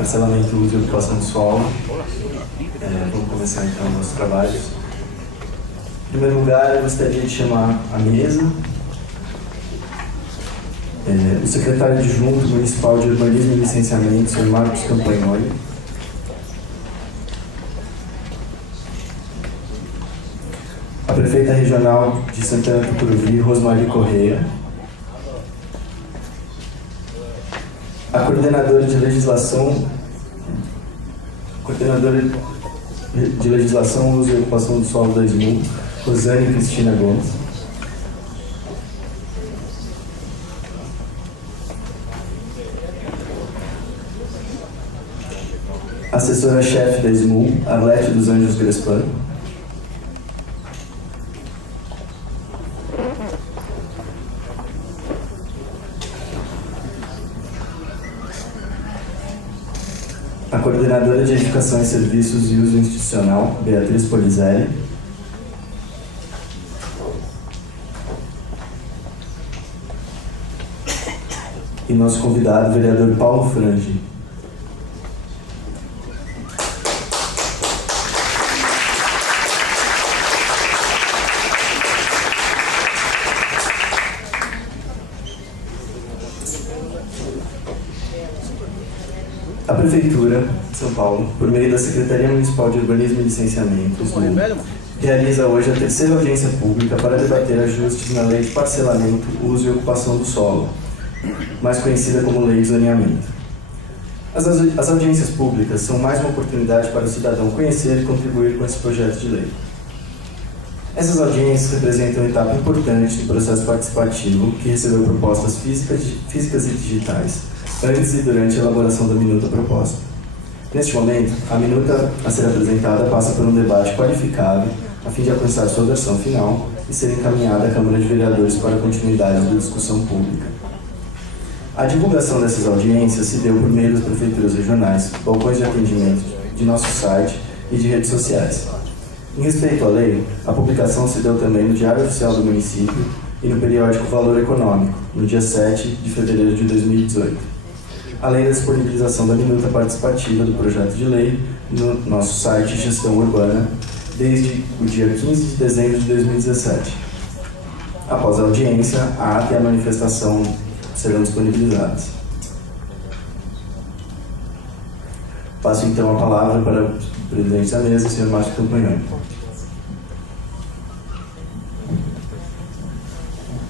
parcelamento, uso e ocupação do solo. Vamos começar então os nossos trabalhos. Em primeiro lugar, eu gostaria de chamar à mesa o secretário adjunto municipal de Urbanismo e Licenciamento, Sr. Marcos Campagnoli. A prefeita regional de Santana do Tucuruvi, Rosmari Correia. A coordenadora de legislação, uso e ocupação do solo da SMU, Rosane Cristina Gomes. Assessora-chefe da SMU, Arlete dos Anjos Grespan. A coordenadora de Edificação e Serviços e Uso Institucional, Beatriz Polizelli. E nosso convidado, o vereador Paulo Frangi. A Prefeitura de São Paulo, por meio da Secretaria Municipal de Urbanismo e Licenciamento, realiza hoje a terceira audiência pública para debater ajustes na Lei de Parcelamento, Uso e Ocupação do Solo, mais conhecida como Lei de Zoneamento. As audiências públicas são mais uma oportunidade para o cidadão conhecer e contribuir com esse projeto de lei. Essas audiências representam uma etapa importante do processo participativo que recebeu propostas físicas e digitais, antes e durante a elaboração da minuta proposta. Neste momento, a minuta a ser apresentada passa por um debate qualificado a fim de alcançar sua versão final e ser encaminhada à Câmara de Vereadores para a continuidade da discussão pública. A divulgação dessas audiências se deu por meio das prefeituras regionais, balcões de atendimento de nosso site e de redes sociais. Em respeito à lei, a publicação se deu também no Diário Oficial do Município e no periódico Valor Econômico, no dia 7 de fevereiro de 2018. Além da disponibilização da minuta participativa do projeto de lei no nosso site Gestão Urbana, desde o dia 15 de dezembro de 2017. Após a audiência, a ata e a manifestação serão disponibilizadas. Passo então a palavra para o presidente da mesa, o Sr. Márcio Campagnoli.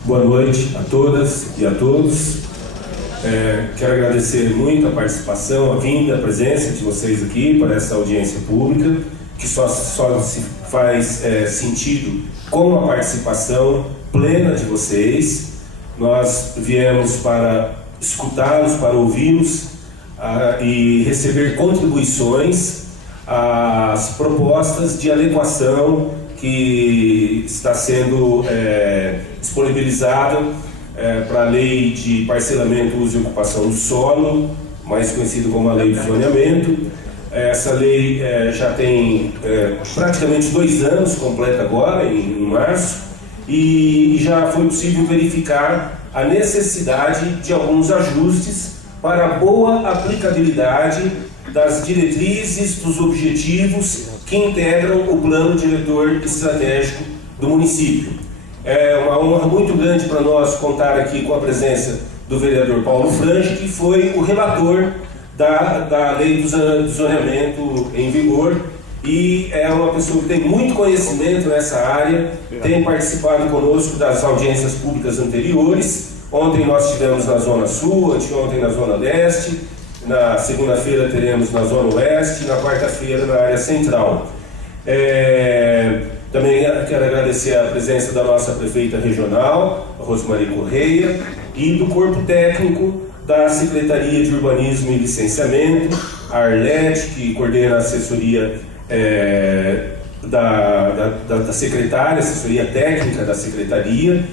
Boa noite a todas e a todos. Quero agradecer muito a participação, a vinda, a presença de vocês aqui para essa audiência pública, que só se faz sentido com a participação plena de vocês. Nós viemos para escutá-los, para ouvi-los e receber contribuições às propostas de adequação que está sendo disponibilizada para a Lei de Parcelamento, Uso e Ocupação do Solo, mais conhecida como a Lei de Zoneamento. Essa lei já tem praticamente 2 anos, completa agora, em março, e já foi possível verificar a necessidade de alguns ajustes para a boa aplicabilidade das diretrizes, dos objetivos que integram o Plano Diretor Estratégico do município. É uma honra muito grande para nós contar aqui com a presença do vereador Paulo Frangi, que foi o relator da Lei do Zoneamento em vigor, e é uma pessoa que tem muito conhecimento nessa área, tem participado conosco das audiências públicas anteriores. Ontem nós tivemos na Zona Sul, anteontem na Zona Leste, na segunda-feira teremos na Zona Oeste, na quarta-feira na área central. Também quero agradecer a presença da nossa prefeita regional, a Rosmari Correia, e do corpo técnico da Secretaria de Urbanismo e Licenciamento, a Arlete, que coordena a assessoria da secretária, assessoria técnica da secretaria,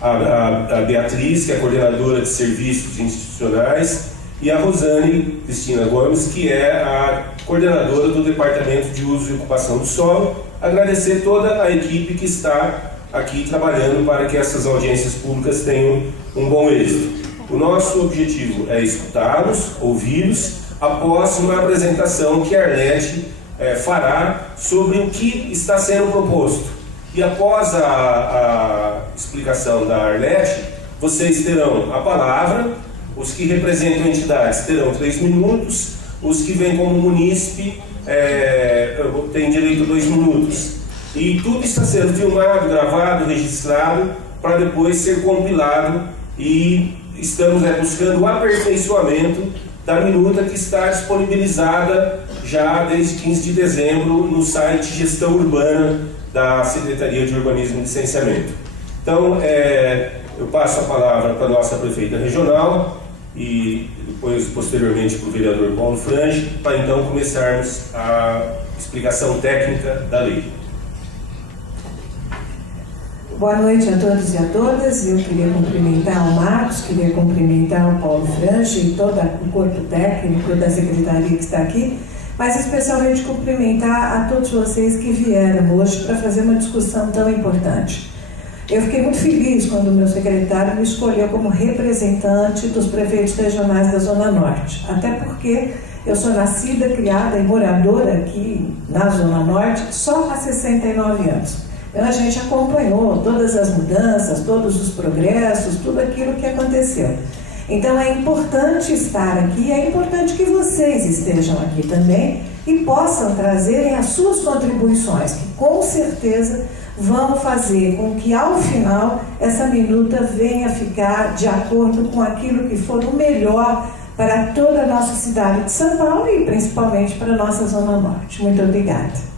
a Beatriz, que é a coordenadora de serviços institucionais, e a Rosane Cristina Gomes, que é a coordenadora do Departamento de Uso e Ocupação do Solo. Agradecer toda a equipe que está aqui trabalhando para que essas audiências públicas tenham um bom êxito. O nosso objetivo é escutá-los, ouvi-los, após uma apresentação que a Arlete fará sobre o que está sendo proposto. E após a explicação da Arlete, vocês terão a palavra, os que representam entidades terão 3 minutos, os que vêm como munícipe têm direito a 2 minutos. E tudo está sendo filmado, gravado, registrado, para depois ser compilado, e estamos buscando o aperfeiçoamento da minuta que está disponibilizada já desde 15 de dezembro no site Gestão Urbana da Secretaria de Urbanismo e Licenciamento. Então, eu passo a palavra para a nossa prefeita regional e depois, posteriormente, para o vereador Paulo Frange, para então começarmos a explicação técnica da lei. Boa noite a todos e a todas. Eu queria cumprimentar o Marcos, queria cumprimentar o Paulo Frange e todo o corpo técnico da Secretaria que está aqui, mas especialmente cumprimentar a todos vocês que vieram hoje para fazer uma discussão tão importante. Eu fiquei muito feliz quando o meu secretário me escolheu como representante dos prefeitos regionais da Zona Norte, até porque eu sou nascida, criada e moradora aqui na Zona Norte só há 69 anos. Então a gente acompanhou todas as mudanças, todos os progressos, tudo aquilo que aconteceu. Então é importante estar aqui, é importante que vocês estejam aqui também e possam trazerem as suas contribuições, que com certeza vão fazer com que ao final essa minuta venha ficar de acordo com aquilo que for o melhor para toda a nossa cidade de São Paulo e principalmente para a nossa Zona Norte. Muito obrigada.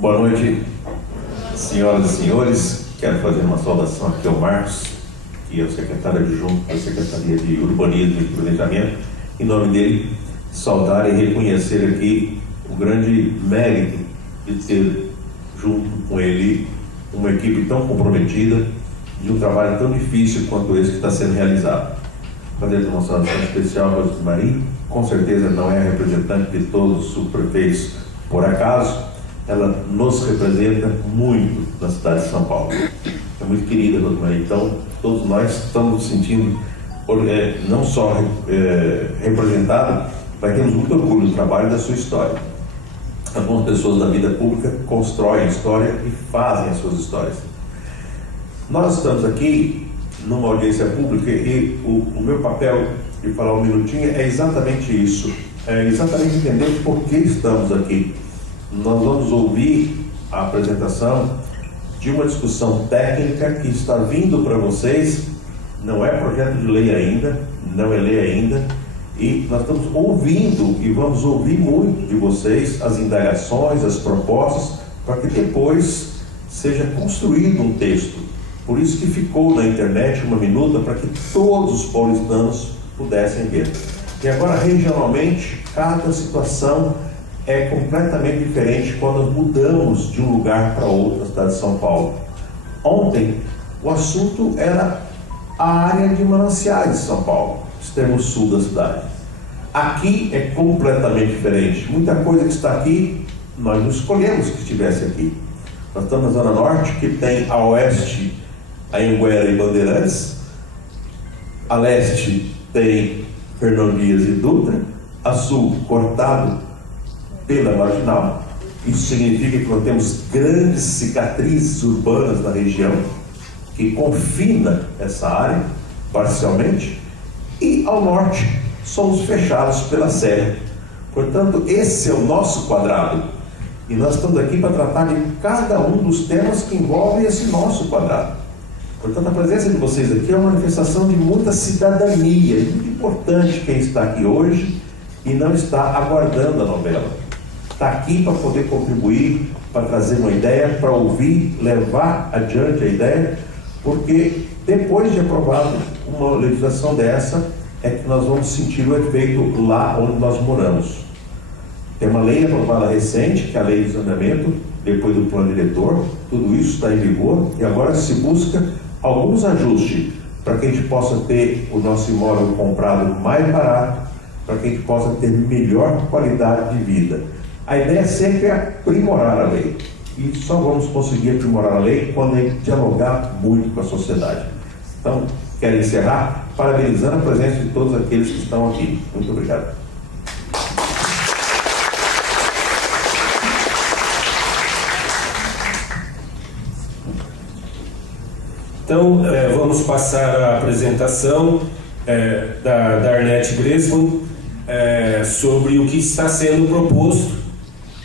Boa noite, senhoras e senhores. Quero fazer uma saudação aqui ao Marcos, que é o secretário adjunto da Secretaria de Urbanismo e Planejamento. Em nome dele, saudar e reconhecer aqui o grande mérito de ter, junto com ele, uma equipe tão comprometida de um trabalho tão difícil quanto esse que está sendo realizado. Fazer uma saudação especial para o Marim, com certeza não é representante de todos os subprefeitos por acaso. Ela nos representa muito na cidade de São Paulo. É muito querida, Rosmarie. Então, todos nós estamos nos sentindo não só representados, mas temos muito orgulho do trabalho e da sua história. Algumas pessoas da vida pública constroem história e fazem as suas histórias. Nós estamos aqui numa audiência pública e o meu papel de falar um minutinho é exatamente isso. É exatamente entender por que estamos aqui. Nós vamos ouvir a apresentação de uma discussão técnica que está vindo para vocês. Não é projeto de lei ainda, não é lei ainda, e nós estamos ouvindo e vamos ouvir muito de vocês as indagações, as propostas, para que depois seja construído um texto. Por isso que ficou na internet uma minuta para que todos os paulistanos pudessem ver. E agora, regionalmente, cada situação é completamente diferente quando nós mudamos de um lugar para outro na cidade de São Paulo. Ontem, o assunto era a área de mananciais de São Paulo, extremo sul da cidade. Aqui é completamente diferente. Muita coisa que está aqui, nós não escolhemos que estivesse aqui. Nós estamos na Zona Norte, que tem a oeste a Anhanguera e Bandeirantes, a leste tem Fernão Dias e Dutra, a sul cortado pela Marginal. Isso significa que nós temos grandes cicatrizes urbanas na região, que confina essa área, parcialmente, e ao norte somos fechados pela Serra. Portanto, esse é o nosso quadrado, e nós estamos aqui para tratar de cada um dos temas que envolvem esse nosso quadrado. Portanto, a presença de vocês aqui é uma manifestação de muita cidadania, muito importante quem está aqui hoje e não está aguardando a novela. Está aqui para poder contribuir, para trazer uma ideia, para ouvir, levar adiante a ideia, porque depois de aprovado uma legislação dessa, é que nós vamos sentir o efeito lá onde nós moramos. Tem uma lei aprovada recente, que é a Lei de Zoneamento, depois do plano diretor, tudo isso está em vigor, e agora se busca alguns ajustes para que a gente possa ter o nosso imóvel comprado mais barato, para que a gente possa ter melhor qualidade de vida. A ideia sempre é aprimorar a lei. e só vamos conseguir aprimorar a lei quando a gente dialogar muito com a sociedade. Então, quero encerrar parabenizando a presença de todos aqueles que estão aqui. Muito obrigado. Então, vamos passar a apresentação da Arnete Gresman sobre o que está sendo proposto,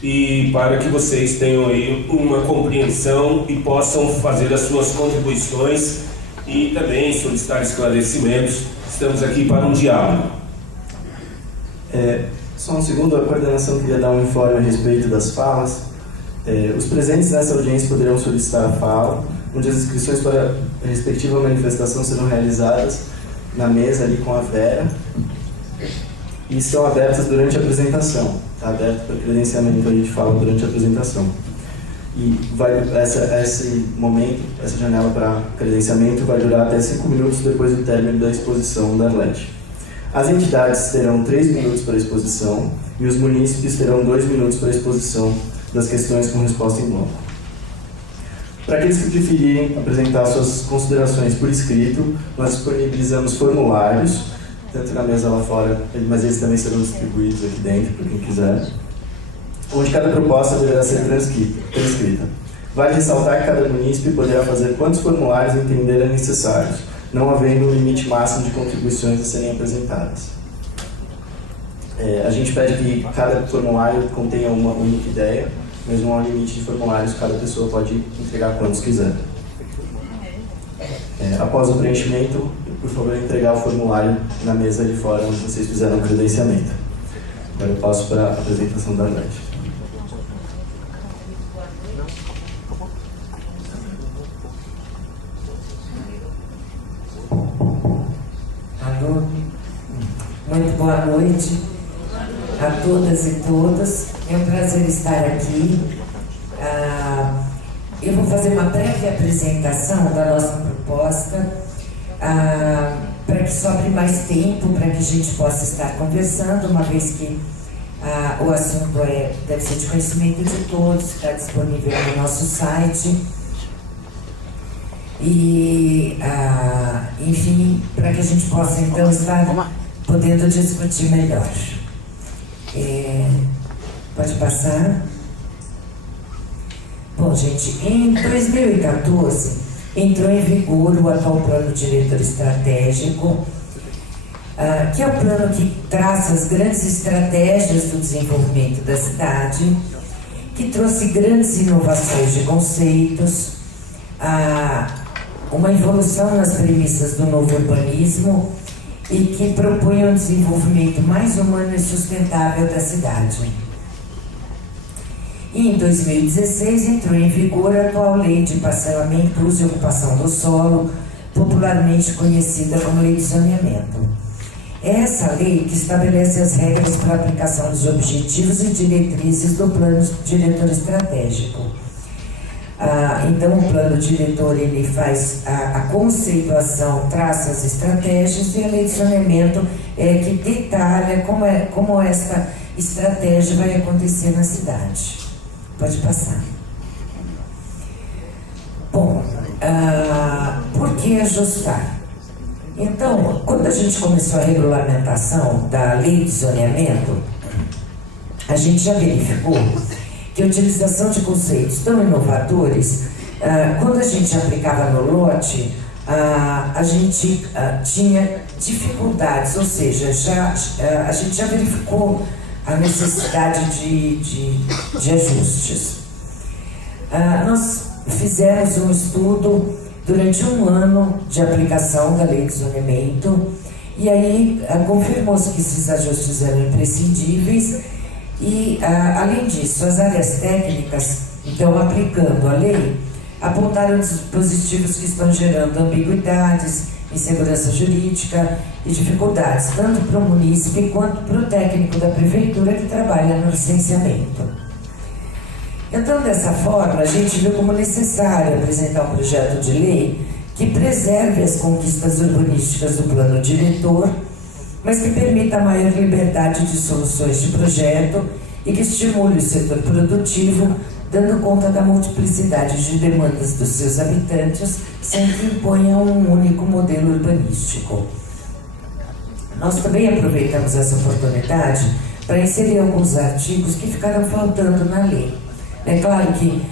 e para que vocês tenham aí uma compreensão e possam fazer as suas contribuições e também solicitar esclarecimentos. Estamos aqui para um diálogo. Só um segundo, a coordenação queria dar um informe a respeito das falas. Os presentes nessa audiência poderão solicitar a fala, onde as inscrições para a respectiva manifestação serão realizadas na mesa ali com a Vera e estão abertas durante a apresentação. Está aberto para credenciamento, a gente fala durante a apresentação. E esse momento, essa janela para credenciamento vai durar até 5 minutos depois do término da exposição da Arlete. As entidades terão 3 minutos para a exposição e os munícipes terão 2 minutos para a exposição das questões com resposta em bloco. Para aqueles que preferirem apresentar suas considerações por escrito, nós disponibilizamos formulários, tanto na mesa lá fora, mas eles também serão distribuídos aqui dentro, para quem quiser, onde cada proposta deverá ser transcrita. Vale ressaltar que cada munícipe poderá fazer quantos formulários entenderem necessários, não havendo um limite máximo de contribuições a serem apresentadas. A gente pede que cada formulário contenha uma única ideia, mas não há um limite de formulários, cada pessoa pode entregar quantos quiser. Após o preenchimento, por favor, entregar o formulário na mesa de fora onde vocês fizeram o credenciamento. Agora eu passo para a apresentação da Arlete. Alô? Muito boa noite a todas e todos. É um prazer estar aqui. Eu vou fazer uma breve apresentação da nossa proposta, para que sobre mais tempo, para que a gente possa estar conversando, uma vez que o assunto deve ser de conhecimento de todos, está disponível no nosso site. E, enfim, para que a gente possa então estar podendo discutir melhor. Pode passar? Bom, gente, em 2014 entrou em vigor o atual Plano Diretor Estratégico, que é o plano que traça as grandes estratégias do desenvolvimento da cidade, que trouxe grandes inovações de conceitos, uma evolução nas premissas do novo urbanismo e que propõe um desenvolvimento mais humano e sustentável da cidade. E em 2016 entrou em vigor a atual Lei de Parcelamento, Uso e Ocupação do Solo, popularmente conhecida como Lei de Zoneamento. É essa lei que estabelece as regras para a aplicação dos objetivos e diretrizes do Plano Diretor Estratégico. Então, o plano diretor ele faz a conceituação, traça as estratégias, e a lei de zoneamento que detalha como essa estratégia vai acontecer na cidade. Pode passar. Bom, por que ajustar? Então, quando a gente começou a regulamentação da lei de zoneamento, a gente já verificou que a utilização de conceitos tão inovadores, quando a gente aplicava no lote, a gente tinha dificuldades, ou seja, a gente já verificou a necessidade de ajustes. Nós fizemos um estudo durante um ano de aplicação da lei de zoneamento, e aí confirmou-se que esses ajustes eram imprescindíveis. E, além disso, as áreas técnicas, então, aplicando a lei, apontaram dispositivos que estão gerando ambiguidades, insegurança jurídica e dificuldades, tanto para o munícipe quanto para o técnico da prefeitura que trabalha no licenciamento. Então, dessa forma, a gente viu como necessário apresentar um projeto de lei que preserve as conquistas urbanísticas do plano diretor, mas que permita a maior liberdade de soluções de projeto e que estimule o setor produtivo, dando conta da multiplicidade de demandas dos seus habitantes, sem que imponha um único modelo urbanístico. Nós também aproveitamos essa oportunidade para inserir alguns artigos que ficaram faltando na lei. É claro que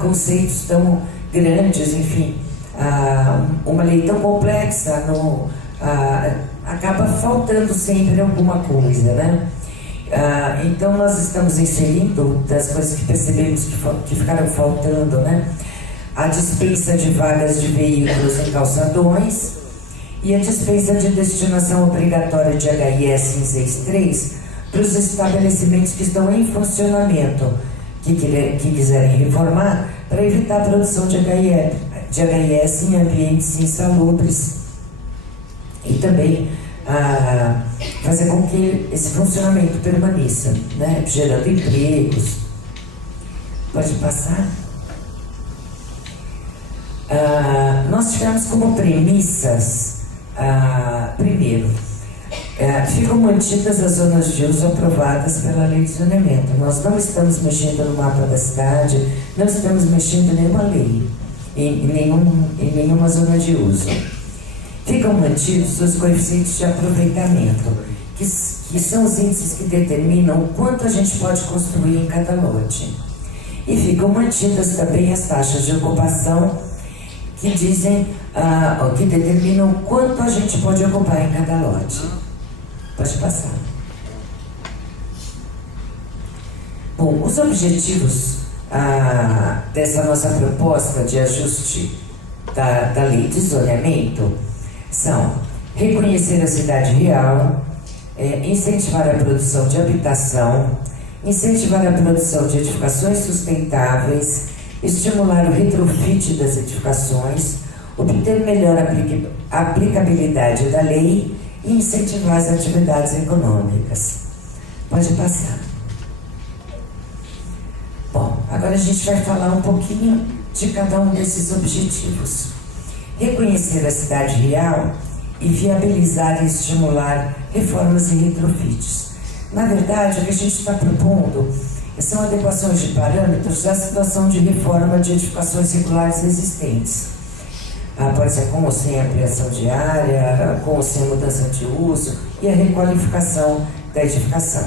conceitos tão grandes, enfim, uma lei tão complexa, acaba faltando sempre alguma coisa, né? Então nós estamos inserindo, das coisas que percebemos que ficaram faltando, né? A dispensa de vagas de veículos em calçadões e a dispensa de destinação obrigatória de HIS em 6.3 para os estabelecimentos que estão em funcionamento, que quiserem reformar, para evitar a produção de HIS em ambientes insalubres e também fazer com que esse funcionamento permaneça, né? Gerando empregos. Pode passar? Nós tivemos como premissas, primeiro, ficam mantidas as zonas de uso aprovadas pela lei de zoneamento. Nós não estamos mexendo no mapa da cidade, não estamos mexendo em nenhuma lei, em nenhuma zona de uso. Ficam mantidos os coeficientes de aproveitamento, que são os índices que determinam o quanto a gente pode construir em cada lote. E ficam mantidas também as taxas de ocupação, que dizem, que determinam o quanto a gente pode ocupar em cada lote. Pode passar. Bom, os objetivos dessa nossa proposta de ajuste da lei de zoneamento são reconhecer a cidade real, incentivar a produção de habitação, incentivar a produção de edificações sustentáveis, estimular o retrofit das edificações, obter melhor aplicabilidade da lei e incentivar as atividades econômicas. Pode passar. Bom, agora a gente vai falar um pouquinho de cada um desses objetivos. Reconhecer a cidade real e viabilizar e estimular reformas e retrofits. Na verdade, o que a gente está propondo são adequações de parâmetros à situação de reforma de edificações regulares existentes. Pode ser com ou sem ampliação de área, com ou sem mudança de uso e a requalificação da edificação.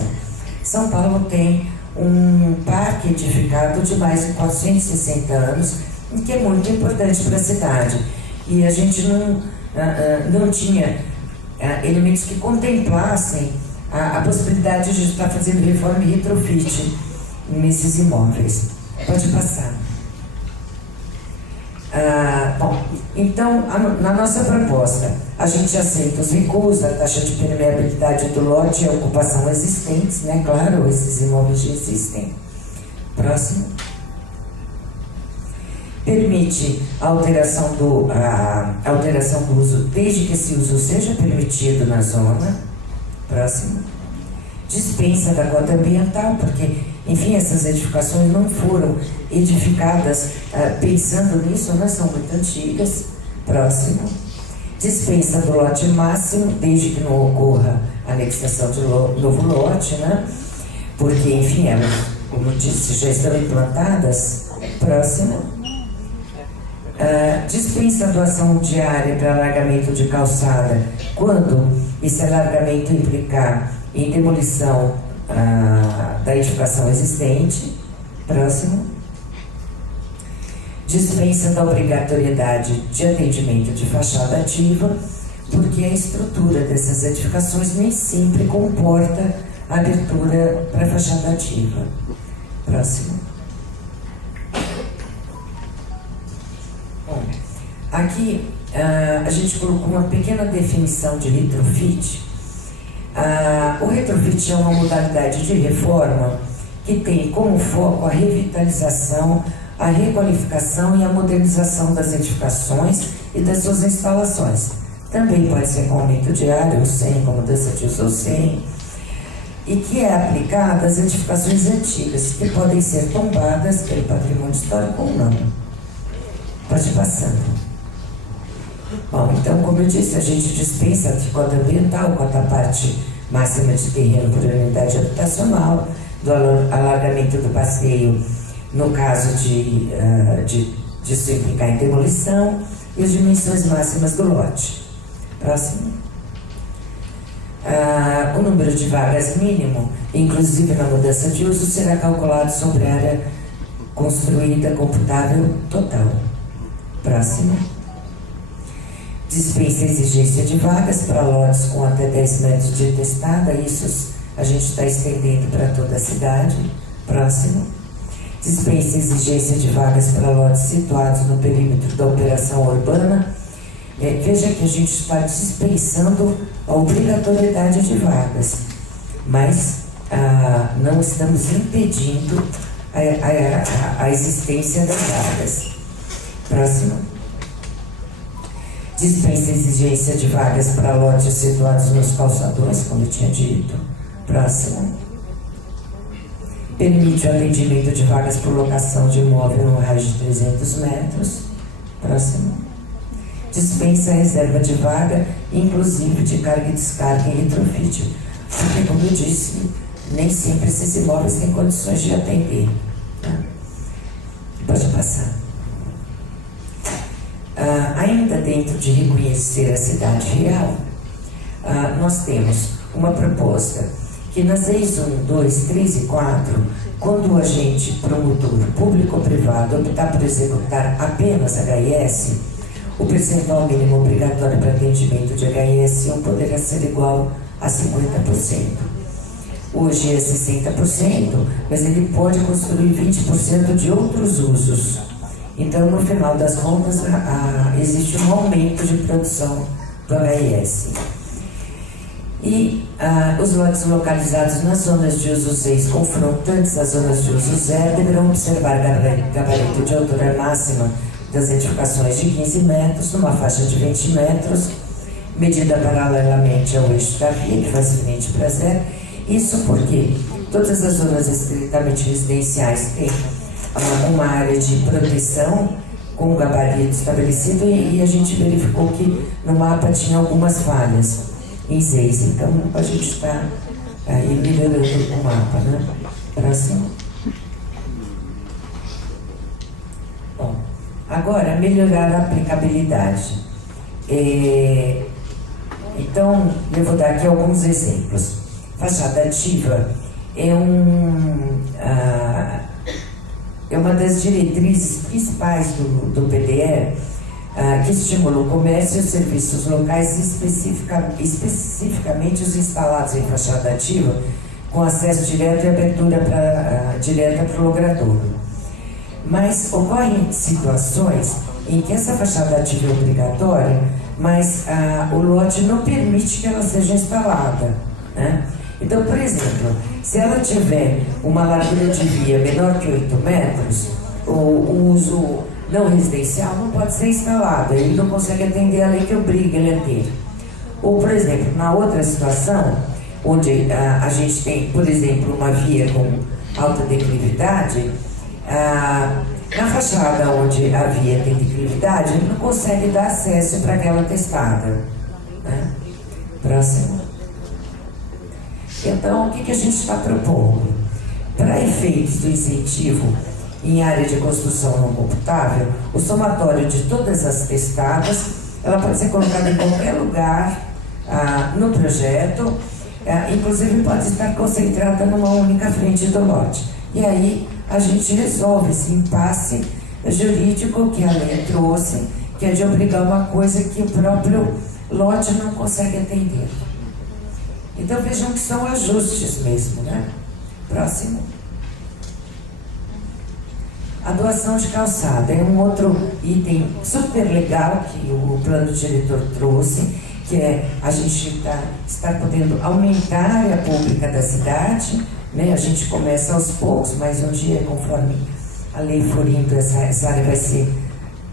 São Paulo tem um parque edificado de mais de 460 anos, que é muito importante para a cidade. E a gente não tinha elementos que contemplassem a possibilidade de estar fazendo reforma e retrofit nesses imóveis. Pode passar. Bom, então, na nossa proposta, a gente aceita os recuos, a taxa de permeabilidade do lote e a ocupação existentes, né? Claro, esses imóveis já existem. Próximo. Permite a alteração do uso, desde que esse uso seja permitido na zona. Próximo. Dispensa da cota ambiental, porque, enfim, essas edificações não foram edificadas pensando nisso, né? São muito antigas. Próximo. Dispensa do lote máximo, desde que não ocorra anexação de novo lote, né? Porque, enfim, elas, como eu disse, já estão implantadas. Próximo. Dispensa a doação de área para alargamento de calçada, quando esse alargamento implicar em demolição da edificação existente. Próximo. Dispensa da obrigatoriedade de atendimento de fachada ativa, porque a estrutura dessas edificações nem sempre comporta abertura para fachada ativa. Próximo. Bom, aqui a gente colocou uma pequena definição de retrofit. O retrofit é uma modalidade de reforma que tem como foco a revitalização, a requalificação e a modernização das edificações e das suas instalações. Também pode ser com aumento de área ou sem, com mudança de uso ou sem, e que é aplicada às edificações antigas, que podem ser tombadas pelo patrimônio histórico ou não. Pode ir passando. Bom, então, como eu disse, a gente dispensa de cota ambiental, cota parte máxima de terreno por unidade habitacional, do alargamento do passeio no caso de se implicar em demolição, e as dimensões máximas do lote. Próximo. O número de vagas mínimo, inclusive na mudança de uso, será calculado sobre a área construída computável total. Próximo. Dispensa a exigência de vagas para lotes com até 10 metros de testada, isso a gente está estendendo para toda a cidade. Próximo. Dispensa a exigência de vagas para lotes situados no perímetro da operação urbana. Veja que a gente está dispensando a obrigatoriedade de vagas, mas não estamos impedindo a existência das vagas. Próximo. Dispensa a exigência de vagas para lotes situados nos calçadões, como eu tinha dito. Próximo. Permite o atendimento de vagas por locação de imóvel no raio de 300 metros. Próximo. Dispensa a reserva de vaga, inclusive de carga e descarga em retrofit. Porque, como eu disse, nem sempre esses imóveis têm condições de atender. Tá? Pode passar. Ainda dentro de reconhecer a cidade real, nós temos uma proposta que nas leis 1, 2, 3 e 4, quando o agente promotor público ou privado optar por executar apenas HIS, o percentual mínimo obrigatório para atendimento de HIS1 poderá ser igual a 50%. Hoje é 60%, mas ele pode construir 20% de outros usos. Então, no final das contas, existe um aumento de produção do HIS. E os lotes localizados nas zonas de uso 6 confrontantes às zonas de uso 0 deverão observar gabarito de altura máxima das edificações de 15 metros, numa faixa de 20 metros, medida paralelamente ao eixo da via, que faz frente para 0. Isso porque todas as zonas estritamente residenciais têm uma área de proteção com um gabarito estabelecido e a gente verificou que no mapa tinha algumas falhas em 6, então a gente está aí melhorando o mapa, né? Próximo. Bom, agora melhorar a aplicabilidade. Então, eu vou dar aqui alguns exemplos. Fachada ativa é uma das diretrizes principais do PDE, que estimula o comércio e os serviços locais, especificamente os instalados em fachada ativa, com acesso direto e abertura direta para o logradouro. Mas ocorrem situações em que essa fachada ativa é obrigatória, mas o lote não permite que ela seja instalada, né? Então, por exemplo, se ela tiver uma largura de via menor que 8 metros, o uso não residencial não pode ser instalado, ele não consegue atender a lei que obriga ele a ter. Ou, por exemplo, na outra situação, onde a gente tem, por exemplo, uma via com alta declividade, na fachada onde a via tem declividade, ele não consegue dar acesso para aquela testada, né? Próximo. Então, o que a gente está propondo? Para efeitos do incentivo em área de construção não computável, o somatório de todas as testadas, ela pode ser colocada em qualquer lugar no projeto, inclusive pode estar concentrada numa única frente do lote. E aí a gente resolve esse impasse jurídico que a lei trouxe, que é de obrigar uma coisa que o próprio lote não consegue atender. Então vejam que são ajustes mesmo, né? Próximo. A doação de calçada é um outro item super legal que o plano diretor trouxe, que é a gente estar podendo aumentar a área pública da cidade, né? A gente começa aos poucos, mas um dia, conforme a lei for indo, essa área vai ser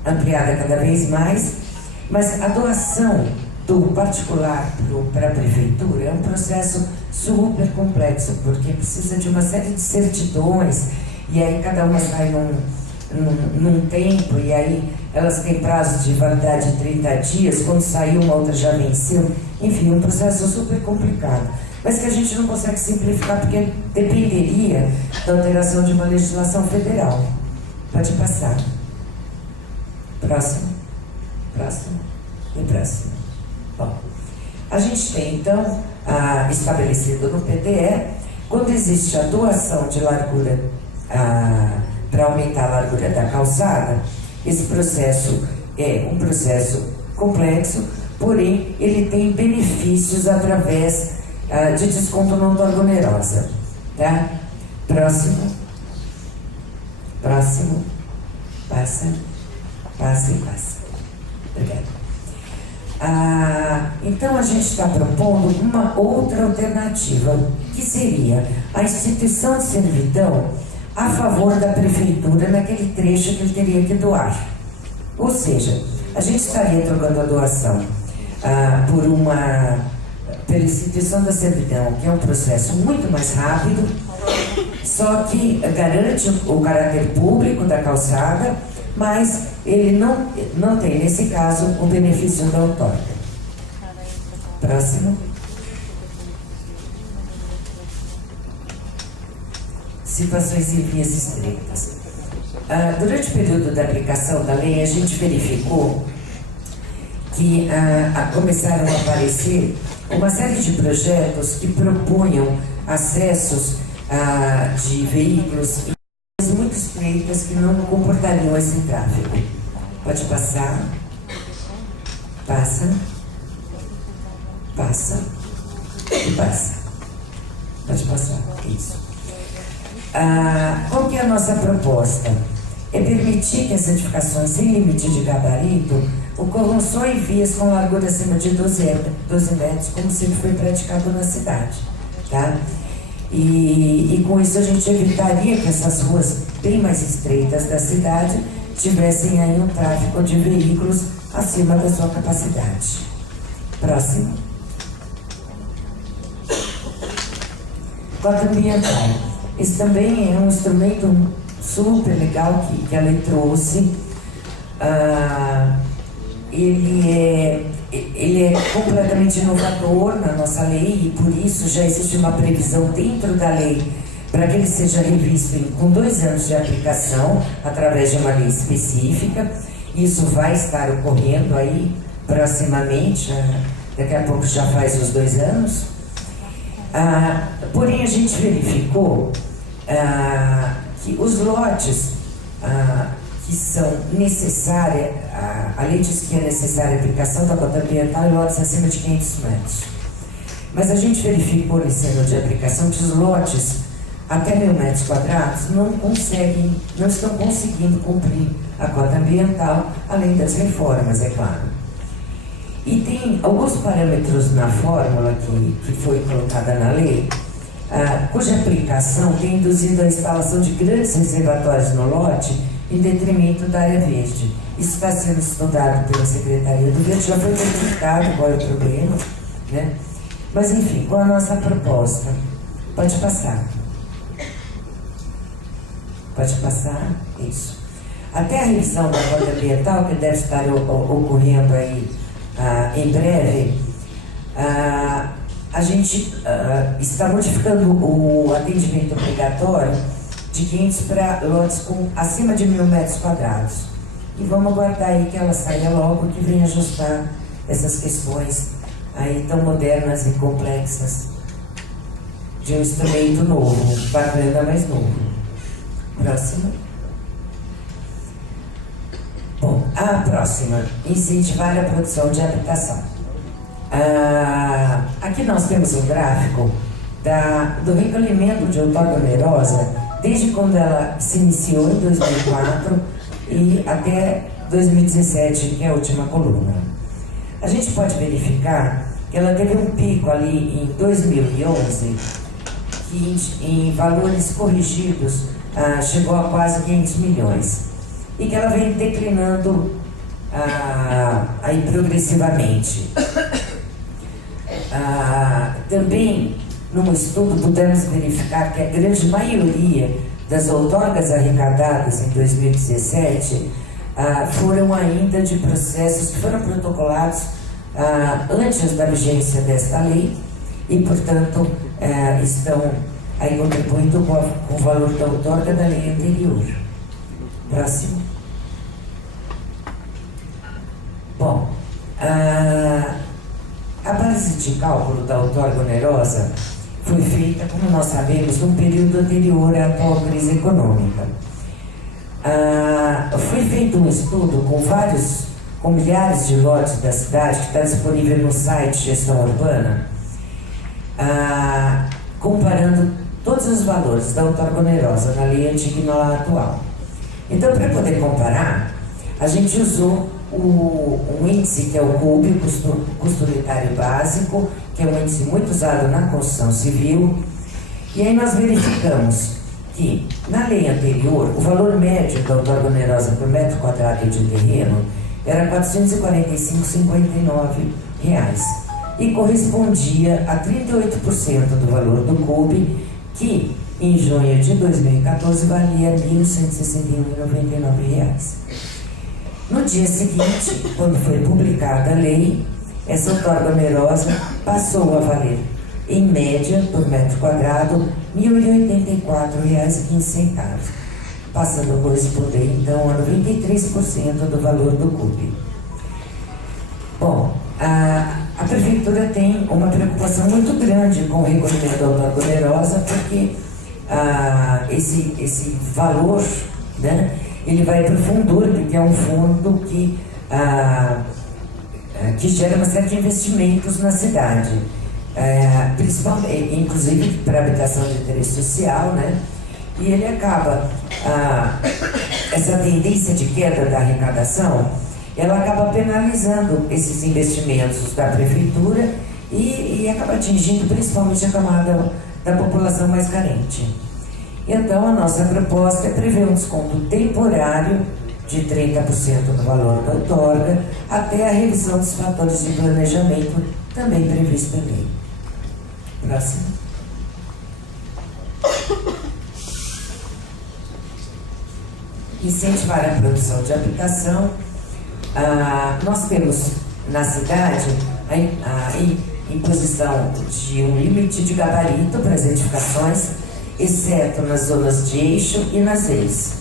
ampliada cada vez mais. Mas a doação do particular para a prefeitura é um processo super complexo, porque precisa de uma série de certidões, e aí cada uma sai num tempo, e aí elas têm prazo de validade de 30 dias, quando saiu uma outra já venceu, enfim, um processo super complicado. mas que a gente não consegue simplificar porque dependeria da alteração de uma legislação federal. Pode passar. Próximo. Próximo. E próximo. Bom, a gente tem então estabelecido no PTE, quando existe a doação de largura para aumentar a largura da calçada, esse processo é um processo complexo, porém ele tem benefícios através de desconto não onerosa. Tá? Próximo. Próximo. Passa. Passa e passa. Obrigada. Então a gente está propondo uma outra alternativa, que seria a instituição de servidão a favor da prefeitura naquele trecho que ele teria que doar. Ou seja, a gente estaria trocando a doação pela instituição da servidão, que é um processo muito mais rápido, só que garante o caráter público da calçada, mas ele não tem, nesse caso, o benefício da outorga. Próximo. Situações em vias estreitas. Durante o período da aplicação da lei, a gente verificou que começaram a aparecer uma série de projetos que propunham acessos de veículos muito estreitas que não comportariam esse tráfego. Pode passar. Passa. Passa. E passa. Pode passar. Isso. Qual que é a nossa proposta? É permitir que as edificações sem limite de gabarito ocorram só em vias com largura acima de 12 metros, como sempre foi praticado na cidade. Tá? E com isso a gente evitaria que essas ruas bem mais estreitas da cidade tivessem aí um tráfego de veículos acima da sua capacidade. Próximo. Cota ambiental. Esse também é um instrumento super legal que a lei trouxe. Ele é completamente inovador na nossa lei e por isso já existe uma previsão dentro da lei para que ele seja revisto com 2 anos de aplicação através de uma lei específica. Isso vai estar ocorrendo aí proximamente, daqui a pouco já faz os 2 anos. Porém a gente verificou que os lotes que são necessários, a lei diz que é necessária a aplicação da cota ambiental em lotes acima de 500 metros. Mas a gente verificou nesse ano de aplicação que os lotes até 1.000 metros quadrados não estão conseguindo cumprir a cota ambiental, além das reformas, é claro. E tem alguns parâmetros na fórmula que foi colocada na lei, cuja aplicação tem induzido a instalação de grandes reservatórios no lote em detrimento da área verde. Isso está sendo estudado pela Secretaria do Verde, já foi verificado qual é o problema, né? Mas enfim, qual a nossa proposta? Pode passar. Pode passar? Isso. Até a revisão da cota ambiental, que deve estar ocorrendo aí em breve, a gente está modificando o atendimento obrigatório de 500 para lotes com acima de 1.000 metros quadrados. E vamos aguardar aí que ela saia logo, que venha ajustar essas questões aí tão modernas e complexas de um instrumento novo, bacana, mas novo. Próxima. Bom, a próxima, incentivar a produção de habitação. Aqui nós temos um gráfico do recolhimento de outorga onerosa desde quando ela se iniciou em 2004 e até 2017, que é a última coluna. A gente pode verificar que ela teve um pico ali em 2011, que em valores corrigidos chegou a quase 500 milhões, e que ela vem declinando aí progressivamente. Também, num estudo, pudemos verificar que a grande maioria das outorgas arrecadadas em 2017 foram ainda de processos que foram protocolados antes da vigência desta lei e, portanto, estão aí contribuindo com o valor da outorga da lei anterior. Próximo. Bom, a base de cálculo da outorga onerosa foi feita, como nós sabemos, num período anterior à atual crise econômica. Foi feito um estudo com milhares de lotes da cidade, que está disponível no site Gestão Urbana, comparando todos os valores da outorga onerosa na lei antiga e na atual. Então, para poder comparar, a gente usou um índice que é o CUB, custo unitário básico, que é um índice muito usado na construção civil, e aí nós verificamos que, na lei anterior, o valor médio da outorga onerosa por metro quadrado de terreno era R$ 445,59 e correspondia a 38% do valor do CUB, que em junho de 2014 valia R$ 1.161,99. No dia seguinte, quando foi publicada a lei, essa outorga onerosa passou a valer, em média, por metro quadrado, R$ 1.084,15, passando a corresponder, então, a 93% do valor do CUB. Bom, a Prefeitura tem uma preocupação muito grande com o recolhimento da outorga onerosa, porque esse valor, né, ele vai para o Fundurb, que é um fundo que gera uma série de investimentos na cidade, principalmente, inclusive para habitação de interesse social, né? E ele acaba, essa tendência de queda da arrecadação, ela acaba penalizando esses investimentos da Prefeitura e acaba atingindo principalmente a camada da população mais carente. Então, a nossa proposta é prever um desconto temporário de 30% do valor da outorga até a revisão dos fatores de planejamento, também previsto em lei. Próximo. Incentivar a produção de habitação. Nós temos na cidade a imposição de um limite de gabarito para as edificações, exceto nas zonas de eixo e nas EIs,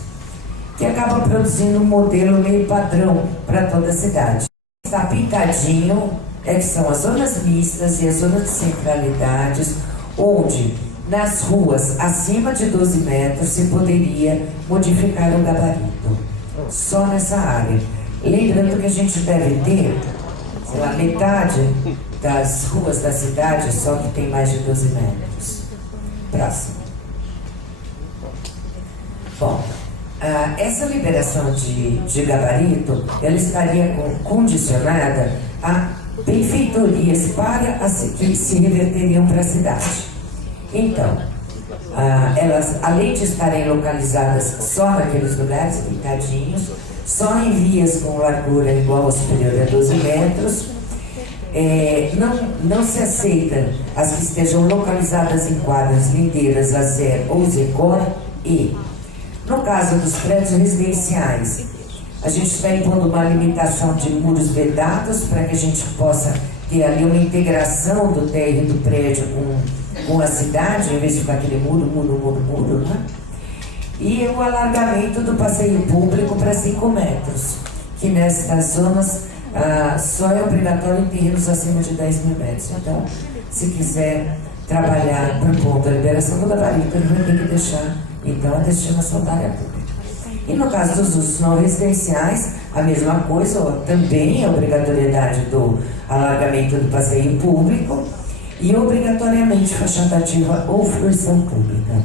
que acaba produzindo um modelo meio padrão para toda a cidade. Está pintadinho, que são as zonas mistas e as zonas de centralidades, onde nas ruas acima de 12 metros se poderia modificar o gabarito, só nessa área. Lembrando que a gente deve ter, sei lá, metade das ruas da cidade só que tem mais de 12 metros. Próximo. Bom, essa liberação de gabarito, ela estaria condicionada a benfeitorias que se reverteriam para a cidade. Então, elas, além de estarem localizadas só naqueles lugares pintadinhos, só em vias com largura igual ou superior a 12 metros, não se aceita as que estejam localizadas em quadras lindeiras a zero ou Zecor e, no caso dos prédios residenciais, a gente está impondo uma limitação de muros vedados para que a gente possa ter ali uma integração do térreo do prédio com a cidade, em vez de ficar aquele muro, né? E o alargamento do passeio público para 5 metros, que nestas zonas só é obrigatório em terrenos acima de 10 mil metros. Então, se quiser trabalhar por conta da liberação do gabarito, ele vai ter que deixar, então, a destinação da área pública. E no caso dos usos não residenciais, a mesma coisa, também a obrigatoriedade do alargamento do passeio público e obrigatoriamente fachada ativa ou fruição pública.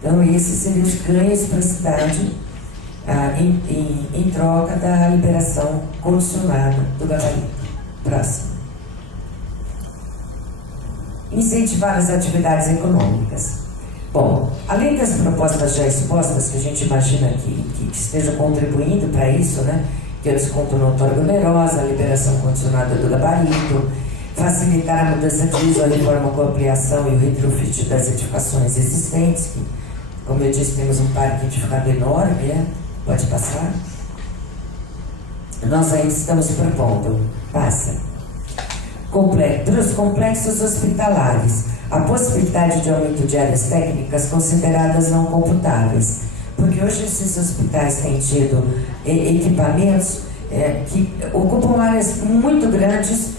Então, esses seriam os ganhos para a cidade em troca da liberação condicionada do gabarito. Próximo. Incentivar as atividades econômicas. Bom, além das propostas já expostas, que a gente imagina que estejam contribuindo para isso, né? Que é o desconto na outorga onerosa, a liberação condicionada do gabarito, facilitar a mudança de uso, a reforma com ampliação e o retrofit das edificações existentes, que, como eu disse, temos um parque edificado enorme, né? Pode passar. Nós ainda estamos propondo, passa, para os complexos hospitalares, a possibilidade de aumento de áreas técnicas consideradas não computáveis, porque hoje esses hospitais têm tido equipamentos que ocupam áreas muito grandes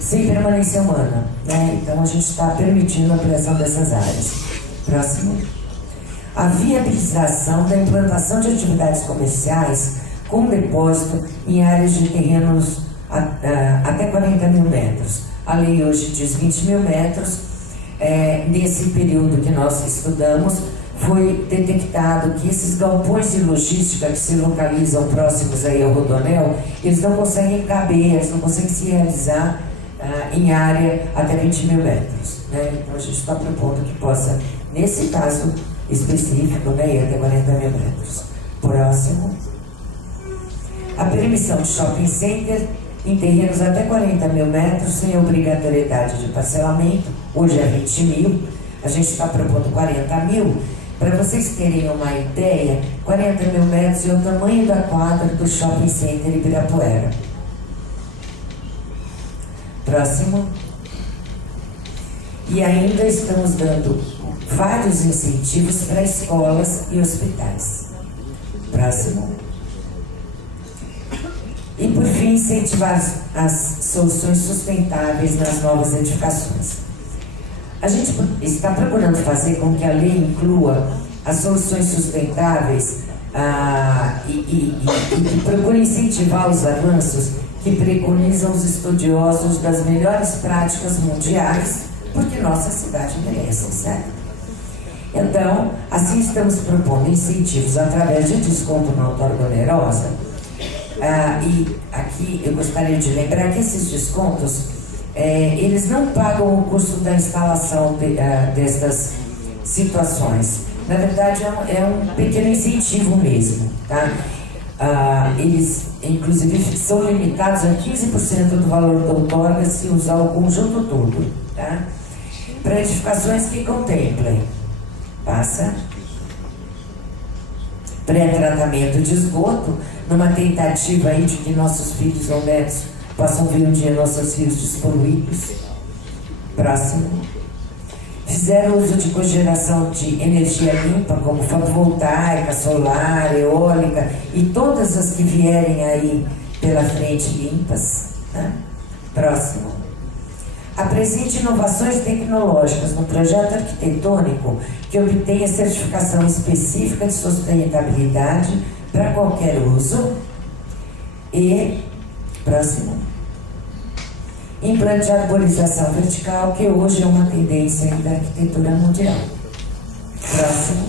sem permanência humana, né? Então a gente está permitindo a ampliação dessas áreas. Próximo. A viabilização da implantação de atividades comerciais com depósito em áreas de terrenos até 40 mil metros. A lei hoje diz 20 mil metros. Nesse período que nós estudamos, foi detectado que esses galpões de logística que se localizam próximos aí ao Rodoanel, eles não conseguem caber, eles não conseguem se realizar em área até 20 mil metros. Né? Então a gente está propondo que possa, nesse caso específico, né, ir até 40 mil metros. Próximo. A permissão de shopping center em terrenos até 40 mil metros, sem obrigatoriedade de parcelamento, hoje é 20 mil, a gente está propondo 40 mil. Para vocês terem uma ideia, 40 mil metros é o tamanho da quadra do shopping center Ibirapuera. Próximo. E ainda estamos dando vários incentivos para escolas e hospitais. Próximo. E por fim, incentivar as soluções sustentáveis nas novas edificações. A gente está procurando fazer com que a lei inclua as soluções sustentáveis e procure incentivar os avanços que preconizam os estudiosos das melhores práticas mundiais, porque nossa cidade merece, certo? Então, assim estamos propondo incentivos através de desconto na outorga onerosa. E aqui eu gostaria de lembrar que esses descontos, eles não pagam o custo da instalação destas situações. Na verdade, é um pequeno incentivo mesmo, tá? Eles, inclusive, são limitados a 15% do valor da outorga se usar o conjunto todo, tá? Para edificações que contemplem, passa, pré-tratamento de esgoto, numa tentativa aí de que nossos filhos ou netos possam ver um dia nossos rios despoluídos. Próximo. Fizeram uso de cogeração de energia limpa, como fotovoltaica, solar, eólica e todas as que vierem aí pela frente limpas. Né? Próximo. Apresente inovações tecnológicas no projeto arquitetônico que obtenha certificação específica de sustentabilidade para qualquer uso. E, próximo, implante de arborização vertical, que hoje é uma tendência da arquitetura mundial. Próximo.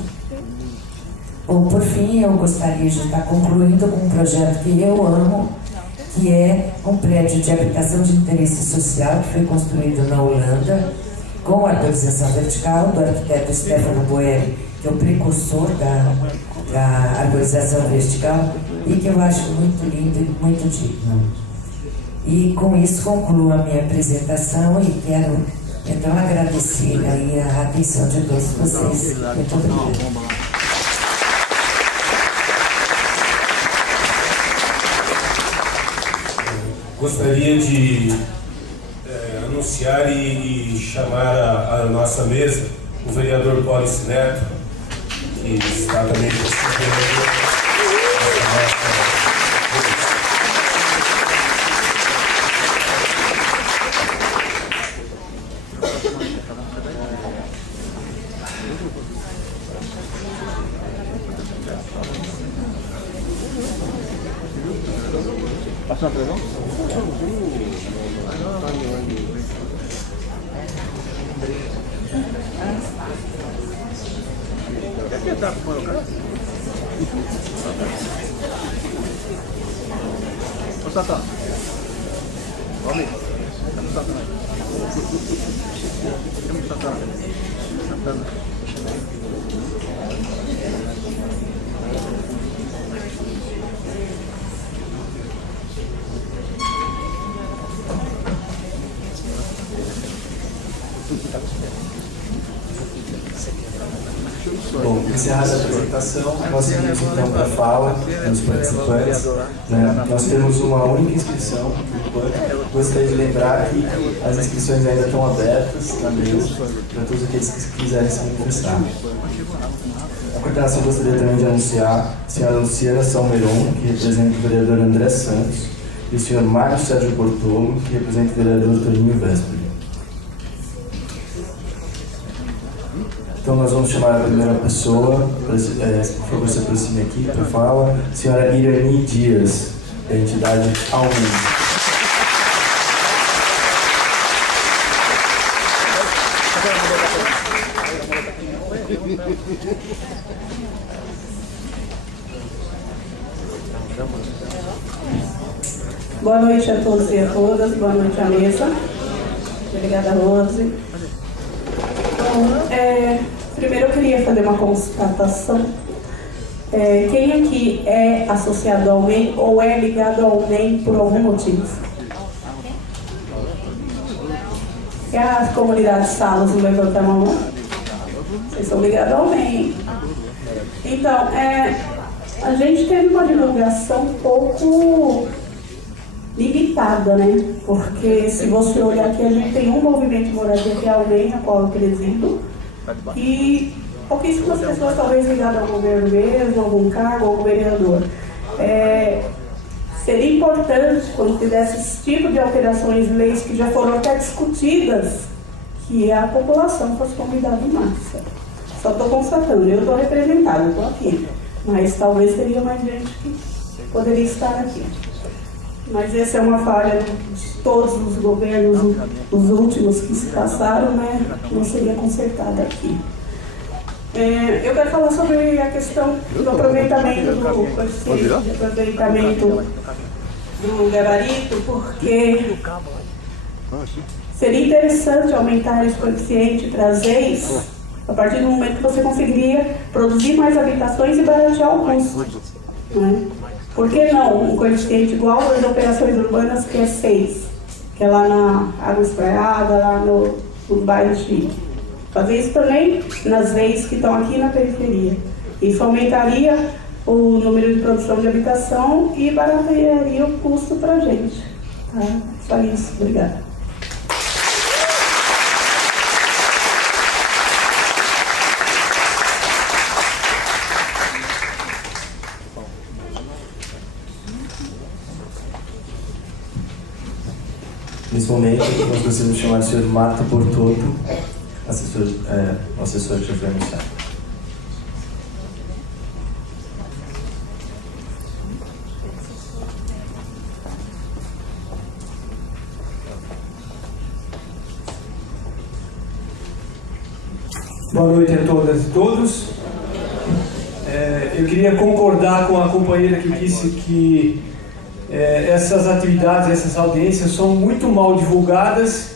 Ou, por fim, eu gostaria de estar concluindo com um projeto que eu amo, que é um prédio de habitação de interesse social que foi construído na Holanda, com arborização vertical, do arquiteto Stefano Boeri, que é o precursor da arborização vertical, e que eu acho muito lindo e muito digno. E com isso concluo a minha apresentação e quero então agradecer aí a atenção de todos vocês. Muito obrigada. Gostaria de anunciar e chamar à nossa mesa o vereador Paulo Neto, que está também participando. Passou a televisão? Quer entrar com o cara? Ô, Satã. Vamos aí. Vamos, Satã. Vamos, Satã. Satã. Bom, Encerrada a apresentação, nós seguimos então para a fala dos participantes. Nós temos uma única inscrição, por enquanto. Gostaria de lembrar que as inscrições ainda estão abertas na mesa para todos aqueles que quiserem se manifestar. A coordenação gostaria também de anunciar a senhora Luciana Salmeron, que representa o vereador André Santos, e o senhor Mário Sérgio Portolo, que representa o vereador Toninho Vésperi. Então nós vamos chamar a primeira pessoa, por favor se aproxime aqui para a fala, a senhora Irani Dias, da entidade Almen. Boa noite a todos e a todas, boa noite à mesa. Obrigada, Rose. Bom, primeiro eu queria fazer uma constatação. Quem aqui é associado ao MEI ou é ligado ao MEI por algum motivo? E as comunidades salas não levantam a mão? Vocês são ligados ao MEI. Então, a gente teve uma divulgação um pouco limitada, né? Porque se você olhar aqui, a gente tem um movimento de moradia que é a Almen, a qual eu presido, e pouquíssimas pessoas talvez ligadas ao governo mesmo, algum cargo, algum vereador. Seria importante, quando tivesse esse tipo de alterações em leis que já foram até discutidas, que a população fosse convidada em massa. Só estou constatando, eu estou representada, eu estou aqui, mas talvez teria mais gente que poderia estar aqui. Mas essa é uma falha de todos os governos, os últimos que se passaram, né? Não seria consertada aqui. Eu quero falar sobre a questão do aproveitamento do coeficiente, de aproveitamento do gabarito, porque seria interessante aumentar esse coeficiente, trazer isso, a partir do momento que você conseguiria produzir mais habitações e baratear o custo, né? Por que não um coeficiente igual às operações urbanas, que é 6, que é lá na Água Espraiada, lá no bairro Chique. Fazer isso também nas veias que estão aqui na periferia. Isso aumentaria o número de produção de habitação e baratearia o custo para a gente. Tá? Só isso. Obrigada. Nesse momento, nós gostaríamos de chamar o senhor Marta Portotto, assessor que já foi anunciado. Boa noite a todas e todos. Eu queria concordar com a companheira que disse que essas atividades, essas audiências são muito mal divulgadas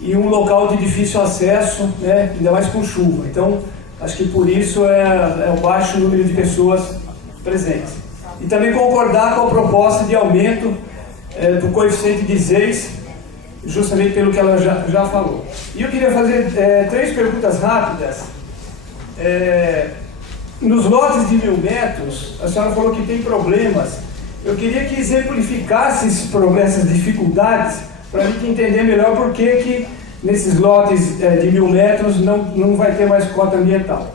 e um local de difícil acesso, né, ainda mais com chuva. Então, acho que por isso é o baixo número de pessoas presentes. E também concordar com a proposta de aumento do coeficiente de 6, justamente pelo que ela já falou. E eu queria fazer 3 perguntas rápidas. Nos lotes de 1000 metros, a senhora falou que tem problemas. Eu queria que exemplificasse esses problemas, essas dificuldades, para a gente entender melhor por que nesses lotes de 1000 metros não vai ter mais cota ambiental.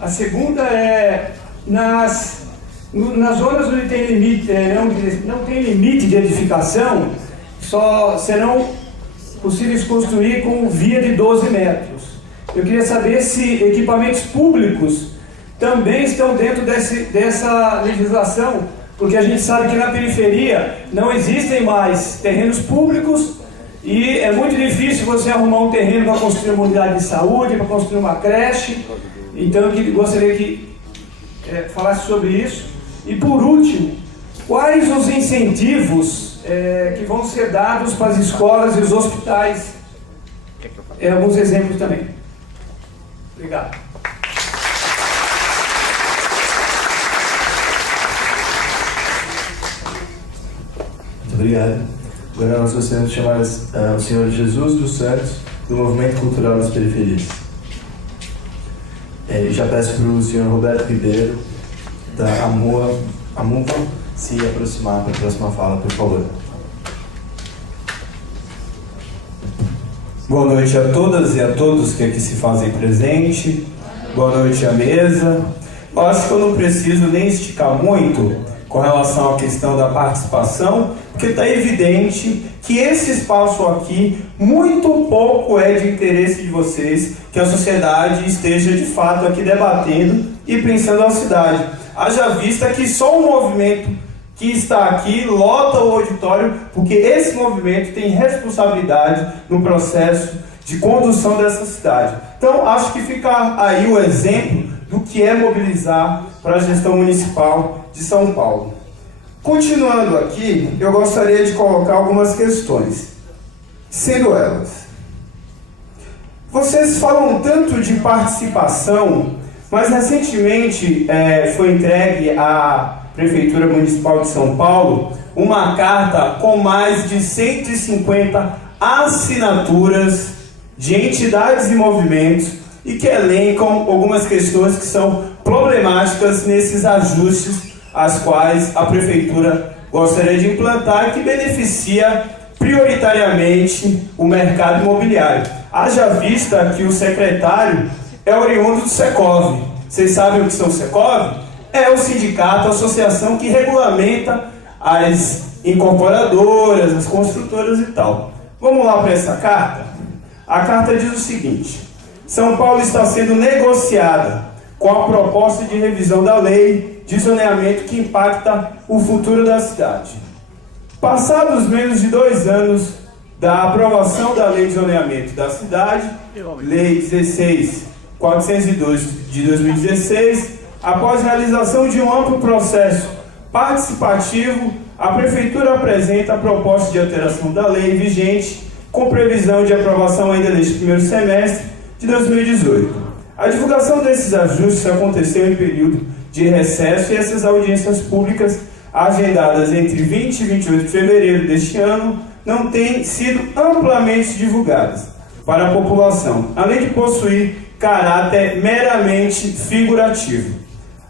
A segunda é, nas zonas onde tem limite, não tem limite de edificação, só serão possíveis construir com via de 12 metros. Eu queria saber se equipamentos públicos também estão dentro dessa legislação, porque a gente sabe que na periferia não existem mais terrenos públicos e é muito difícil você arrumar um terreno para construir uma unidade de saúde, para construir uma creche. Então eu gostaria que falasse sobre isso. E por último, quais os incentivos que vão ser dados para as escolas e os hospitais? Alguns exemplos também. Obrigado. Obrigado. Agora nós gostaríamos de chamar o senhor Jesus dos Santos, do Movimento Cultural das Periferias. Já peço para o senhor Roberto Ribeiro, da AMUVA, se aproximar para a próxima fala, por favor. Boa noite a todas e a todos que aqui se fazem presente. Boa noite à mesa. Eu acho que eu não preciso nem esticar muito com relação à questão da participação, porque está evidente que esse espaço aqui, muito pouco é de interesse de vocês, que a sociedade esteja de fato aqui debatendo e pensando a cidade. Haja vista que só o movimento que está aqui lota o auditório, porque esse movimento tem responsabilidade no processo de condução dessa cidade. Então, acho que fica aí o exemplo do que é mobilizar para a gestão municipal de São Paulo. Continuando aqui, eu gostaria de colocar algumas questões, sendo elas: vocês falam tanto de participação, mas recentemente foi entregue à Prefeitura Municipal de São Paulo uma carta com mais de 150 assinaturas de entidades e movimentos e que elencam algumas questões que são problemáticas nesses ajustes as quais a Prefeitura gostaria de implantar, que beneficia prioritariamente o mercado imobiliário. Haja vista que o secretário é oriundo do Secov. Vocês sabem o que são o Secov? É o sindicato, a associação que regulamenta as incorporadoras, as construtoras e tal. Vamos lá para essa carta? A carta diz o seguinte: São Paulo está sendo negociada com a proposta de revisão da lei de zoneamento que impacta o futuro da cidade. Passados menos de 2 anos da aprovação da lei de zoneamento da cidade, Lei 16.402 de 2016, após realização de um amplo processo participativo, a Prefeitura apresenta a proposta de alteração da lei vigente, com previsão de aprovação ainda neste primeiro semestre de 2018. A divulgação desses ajustes aconteceu em período de recesso e essas audiências públicas, agendadas entre 20 e 28 de fevereiro deste ano, não têm sido amplamente divulgadas para a população, além de possuir caráter meramente figurativo,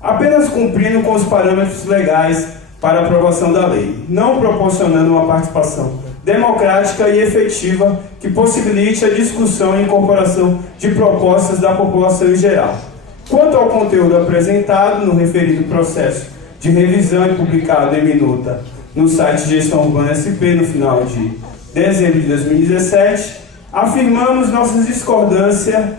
apenas cumprindo com os parâmetros legais para aprovação da lei, não proporcionando uma participação democrática e efetiva que possibilite a discussão e incorporação de propostas da população em geral. Quanto ao conteúdo apresentado no referido processo de revisão e publicado em minuta no site Gestão Urbana SP no final de dezembro de 2017, afirmamos nossa discordância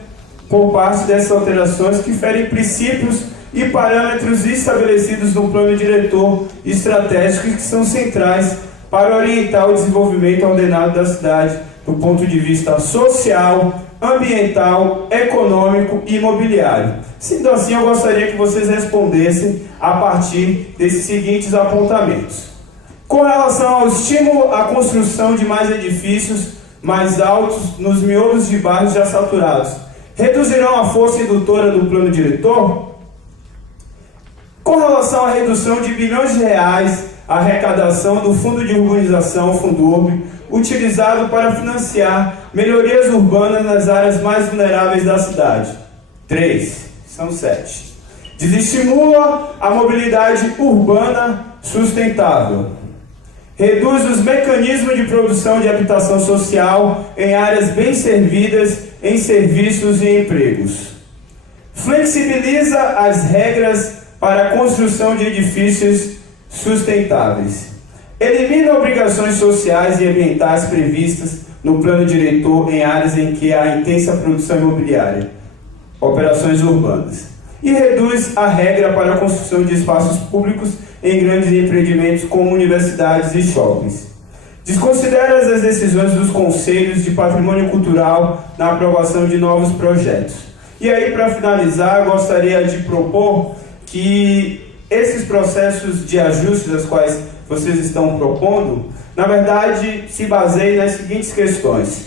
por parte dessas alterações que ferem princípios e parâmetros estabelecidos no plano diretor estratégico e que são centrais para orientar o desenvolvimento ordenado da cidade do ponto de vista social, ambiental, econômico e imobiliário. Sendo assim, eu gostaria que vocês respondessem a partir desses seguintes apontamentos. Com relação ao estímulo à construção de mais edifícios mais altos nos miolos de bairros já saturados, reduzirão a força indutora do plano diretor? Com relação à redução de bilhões de reais a arrecadação do Fundo de Urbanização, Fundurb, utilizado para financiar melhorias urbanas nas áreas mais vulneráveis da cidade. 3, são 7. Desestimula a mobilidade urbana sustentável. Reduz os mecanismos de produção de habitação social em áreas bem servidas em serviços e empregos. Flexibiliza as regras para a construção de edifícios sustentáveis. Elimina obrigações sociais e ambientais previstas no plano diretor em áreas em que há intensa produção imobiliária, operações urbanas. E reduz a regra para a construção de espaços públicos em grandes empreendimentos como universidades e shoppings. Desconsidera as decisões dos conselhos de patrimônio cultural na aprovação de novos projetos. E aí, para finalizar, gostaria de propor que esses processos de ajustes aos quais vocês estão propondo, na verdade, se baseiem nas seguintes questões: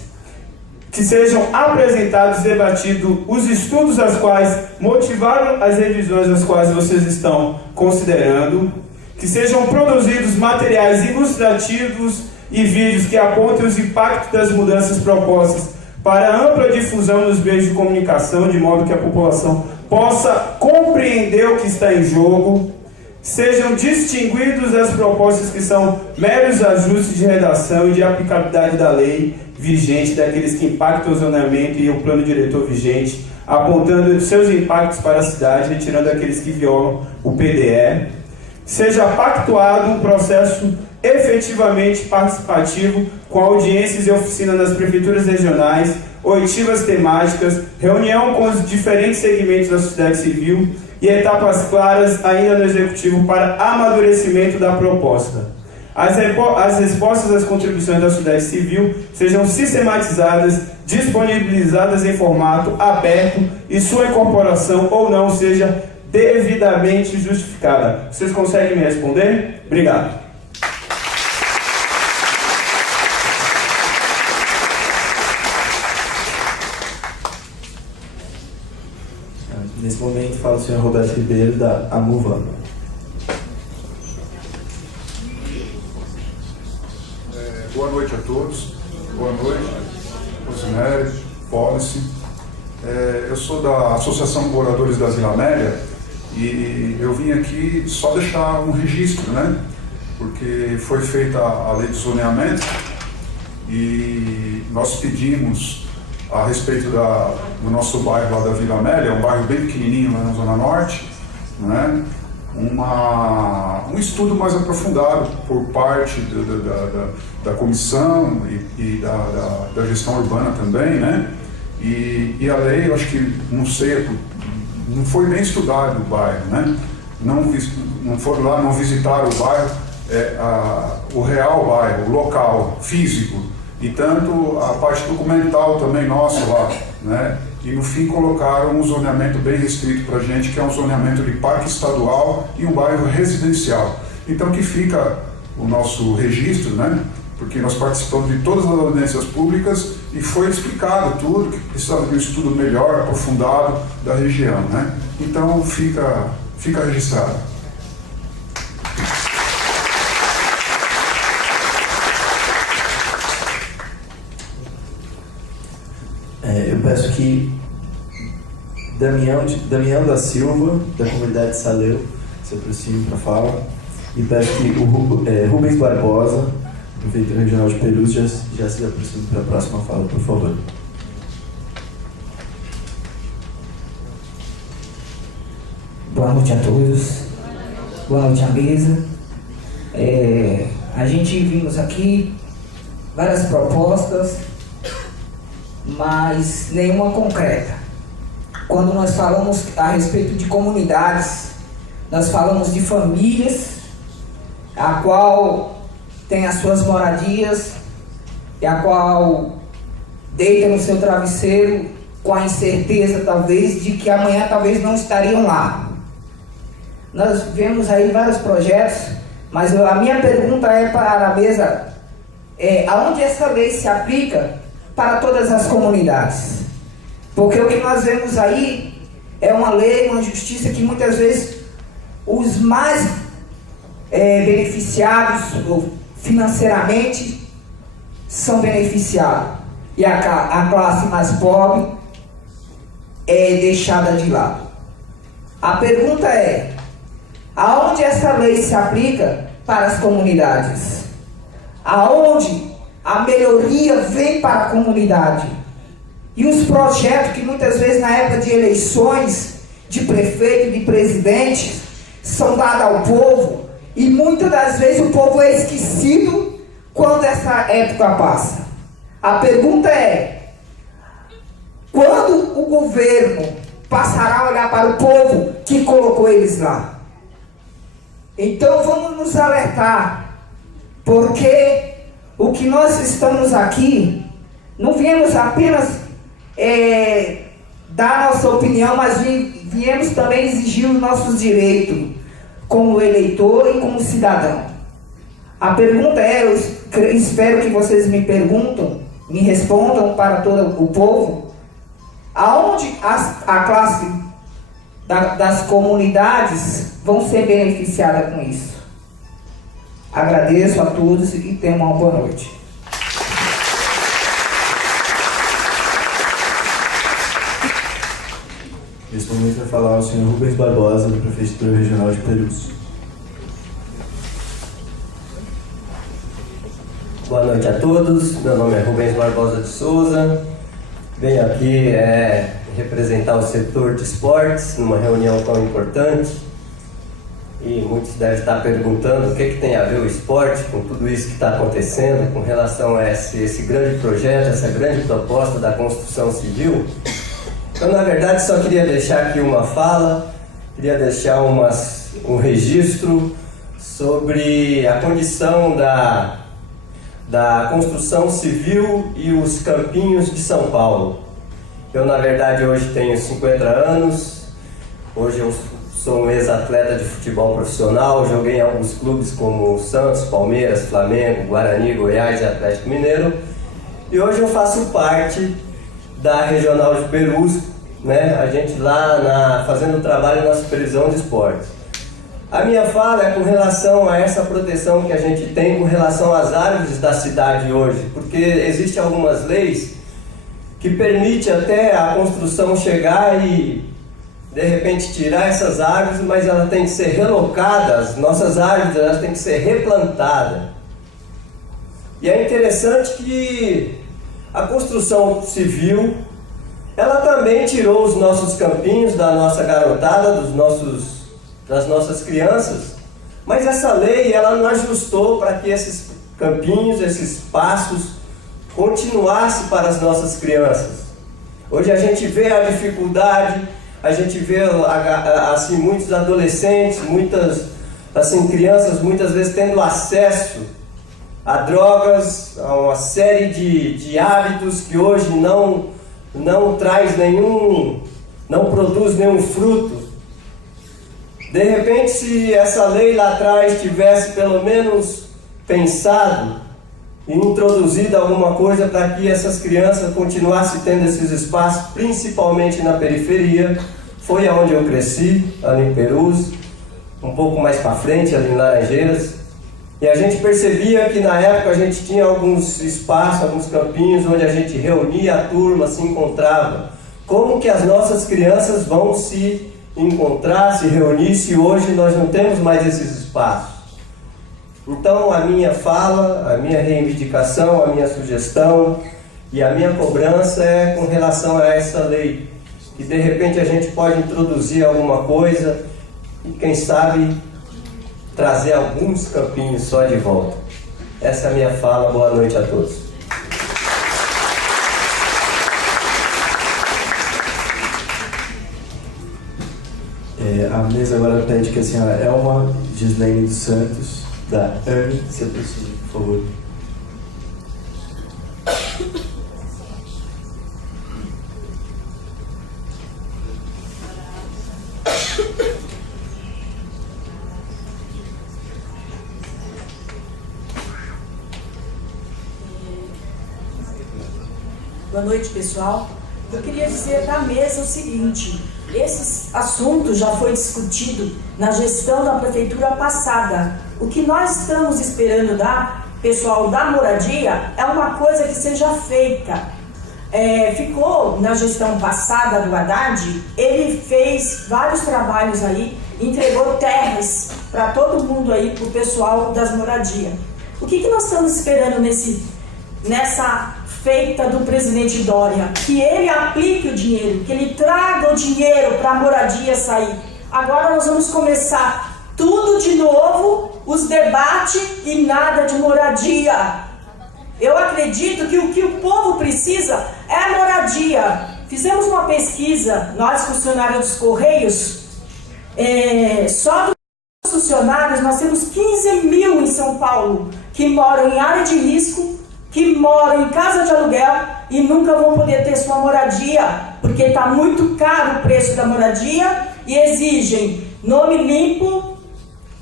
que sejam apresentados e debatidos os estudos aos quais motivaram as revisões às quais vocês estão considerando, que sejam produzidos materiais ilustrativos e vídeos que apontem os impactos das mudanças propostas para ampla difusão nos meios de comunicação, de modo que a população possa compreender o que está em jogo, sejam distinguidos das propostas que são meros ajustes de redação e de aplicabilidade da lei vigente, daqueles que impactam o zoneamento e o plano diretor vigente, apontando seus impactos para a cidade, retirando aqueles que violam o PDE. Seja pactuado um processo efetivamente participativo, com audiências e oficinas nas prefeituras regionais, oitivas temáticas, reunião com os diferentes segmentos da sociedade civil e etapas claras ainda no Executivo para amadurecimento da proposta. As respostas às contribuições da sociedade civil sejam sistematizadas, disponibilizadas em formato aberto e sua incorporação ou não seja devidamente justificada. Vocês conseguem me responder? Obrigado. Nesse momento fala o senhor Roberto Ribeiro, da AMUVA. Boa noite a todos. Boa noite, Rosemary, Policy. Eu sou da Associação de Moradores da Vila Amélia e eu vim aqui só deixar um registro, né? Porque foi feita a lei de zoneamento e nós pedimos a respeito do nosso bairro lá da Vila Amélia, é um bairro bem pequenininho lá na Zona Norte, né? Um estudo mais aprofundado por parte da comissão e da gestão urbana também, né? E a lei, eu acho que, não sei, não foi bem estudado o bairro, né? Não foram lá, não visitaram o bairro, o real bairro, o local, físico, e tanto a parte documental também nossa lá, né? E no fim colocaram um zoneamento bem restrito para a gente, que é um zoneamento de parque estadual e um bairro residencial. Então que fica o nosso registro, né? Porque nós participamos de todas as audiências públicas e foi explicado tudo, que precisava de um estudo melhor, aprofundado da região, né? Então fica registrado. Eu peço que Damião da Silva, da comunidade Saleu, se aproxime para a fala. E peço que o Rubens Barbosa, prefeito regional de Perus, já se aproxime para a próxima fala, por favor. Boa noite a todos. Boa noite à mesa. A gente vimos aqui várias propostas, mas nenhuma concreta. Quando nós falamos a respeito de comunidades, nós falamos de famílias, a qual tem as suas moradias e a qual deita no seu travesseiro com a incerteza, talvez, de que amanhã talvez não estariam lá. Nós vemos aí vários projetos, mas a minha pergunta para a mesa aonde essa lei se aplica para todas as comunidades? Porque o que nós vemos aí é uma lei, uma justiça que muitas vezes os mais beneficiados financeiramente são beneficiados e a classe mais pobre é deixada de lado. A pergunta é: aonde essa lei se aplica para as comunidades? Aonde a melhoria vem para a comunidade? E os projetos que muitas vezes na época de eleições de prefeito, de presidente, são dados ao povo, e muitas das vezes o povo é esquecido quando essa época passa. A pergunta é: quando o governo passará a olhar para o povo que colocou eles lá? Então vamos nos alertar, porque o que nós estamos aqui, não viemos apenas dar nossa opinião, mas viemos também exigir os nossos direitos como eleitor e como cidadão. A pergunta eu espero que vocês me respondam para todo o povo, aonde a classe das comunidades vão ser beneficiadas com isso. Agradeço a todos e tenham uma boa noite. Neste momento vai falar o senhor Rubens Barbosa, da Prefeitura Regional de Perus. Boa noite a todos, meu nome é Rubens Barbosa de Souza, venho aqui representar o setor de esportes numa reunião tão importante e muitos devem estar perguntando o que tem a ver o esporte com tudo isso que está acontecendo com relação a esse grande projeto, essa grande proposta da construção civil. Eu, na verdade, só queria deixar aqui uma fala, queria deixar um registro sobre a condição da construção civil e os campinhos de São Paulo. Eu, na verdade, hoje tenho 50 anos, hoje eu sou um ex-atleta de futebol profissional, joguei em alguns clubes como Santos, Palmeiras, Flamengo, Guarani, Goiás e Atlético Mineiro, e hoje eu faço parte da Regional de Perus, né? A gente lá fazendo trabalho na supervisão de esportes. A minha fala é com relação a essa proteção que a gente tem com relação às árvores da cidade hoje, porque existem algumas leis que permitem até a construção chegar e de repente tirar essas árvores, mas elas têm que ser relocadas, nossas árvores elas têm que ser replantadas. E é interessante que a construção civil, ela também tirou os nossos campinhos da nossa garotada, das nossas crianças, mas essa lei ela não ajustou para que esses campinhos, esses espaços continuassem para as nossas crianças. Hoje a gente vê a dificuldade, a gente vê assim, muitos adolescentes, muitas assim, crianças muitas vezes tendo acesso a drogas, a uma série de hábitos que hoje não traz não produz nenhum fruto. De repente, se essa lei lá atrás tivesse pelo menos pensado e introduzido alguma coisa para que essas crianças continuassem tendo esses espaços, principalmente na periferia, foi aonde eu cresci, ali em Perus, um pouco mais para frente, ali em Laranjeiras, e a gente percebia que na época a gente tinha alguns espaços, alguns campinhos onde a gente reunia a turma, se encontrava. Como que as nossas crianças vão se encontrar, se reunir, se hoje nós não temos mais esses espaços? Então a minha fala, a minha reivindicação, a minha sugestão e a minha cobrança é com relação a essa lei, que de repente a gente pode introduzir alguma coisa e quem sabe trazer alguns campinhos só de volta. Essa é a minha fala, boa noite a todos. A mesa agora pede que a senhora Elma Gislene dos Santos, da AME, se aproxime, por favor. Boa noite, pessoal. Eu queria dizer da mesa o seguinte: esse assunto já foi discutido na gestão da prefeitura passada. O que nós estamos esperando da pessoal da moradia é uma coisa que seja feita. Ficou na gestão passada do Haddad, ele fez vários trabalhos aí, entregou terras para todo mundo aí, para o pessoal das moradias. O que nós estamos esperando nessa feita do presidente Dória? Que ele aplique o dinheiro, que ele traga o dinheiro para a moradia sair. Agora nós vamos começar tudo de novo, os debates e nada de moradia. Eu acredito que o que o povo precisa é a moradia. Fizemos uma pesquisa, nós funcionários dos Correios, só dos funcionários nós temos 15 mil em São Paulo que moram em área de risco, que moram em casa de aluguel e nunca vão poder ter sua moradia, porque está muito caro o preço da moradia e exigem nome limpo,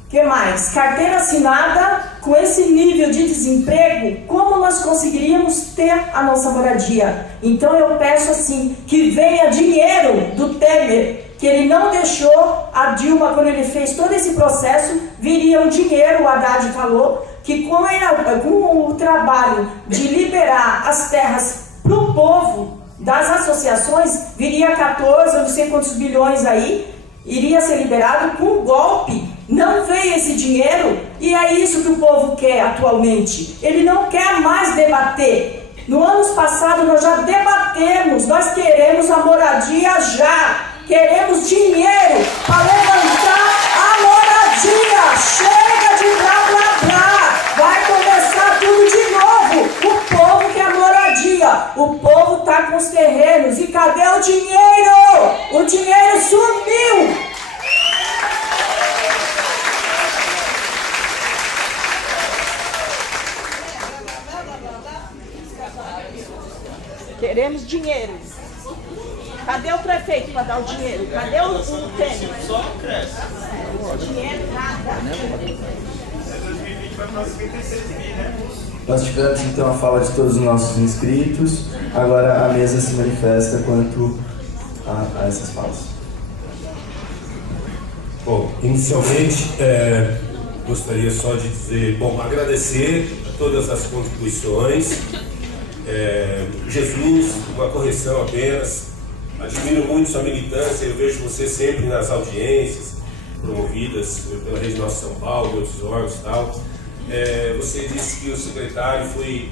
que mais? Carteira assinada. Com esse nível de desemprego, como nós conseguiríamos ter a nossa moradia? Então eu peço assim, que venha dinheiro do Temer, que ele não deixou a Dilma, quando ele fez todo esse processo, viria um dinheiro, o Haddad falou, que com o trabalho de liberar as terras para o povo, das associações, viria 14 ou não sei quantos bilhões aí, iria ser liberado com golpe. Não veio esse dinheiro e é isso que o povo quer atualmente. Ele não quer mais debater. No ano passado nós já debatemos, nós queremos a moradia já. Queremos dinheiro para levantar a moradia. Chega de blá blá blá. Vai começar tudo de novo. O povo quer moradia. O povo está com os terrenos. E cadê o dinheiro? O dinheiro sumiu. Queremos dinheiro. Cadê o prefeito para dar o dinheiro? Cadê o Temer? Só cresce. Dinheiro nada. Nós tivemos então a fala de todos os nossos inscritos. Agora a mesa se manifesta quanto a essas falas. Bom, inicialmente gostaria só de dizer, agradecer a todas as contribuições. Jesus, uma correção apenas. Admiro muito sua militância, eu vejo você sempre nas audiências promovidas pela Rede Nossa São Paulo e outros órgãos e tal. Você disse que o secretário foi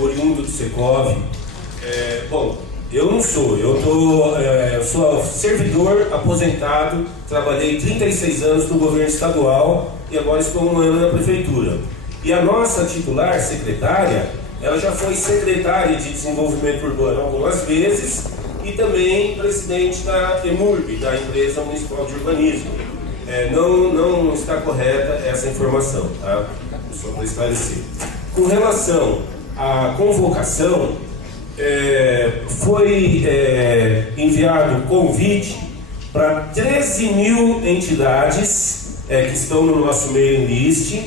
oriundo do Secov. Bom, eu não sou, eu sou servidor aposentado, trabalhei 36 anos no governo estadual e agora estou 1 ano na prefeitura. E a nossa titular, secretária, ela já foi secretária de Desenvolvimento Urbano algumas vezes e também presidente da EMURB, da Empresa Municipal de Urbanismo. Não está correta essa informação, tá? Só para esclarecer. Com relação à convocação, foi enviado convite para 13 mil entidades que estão no nosso mailing list,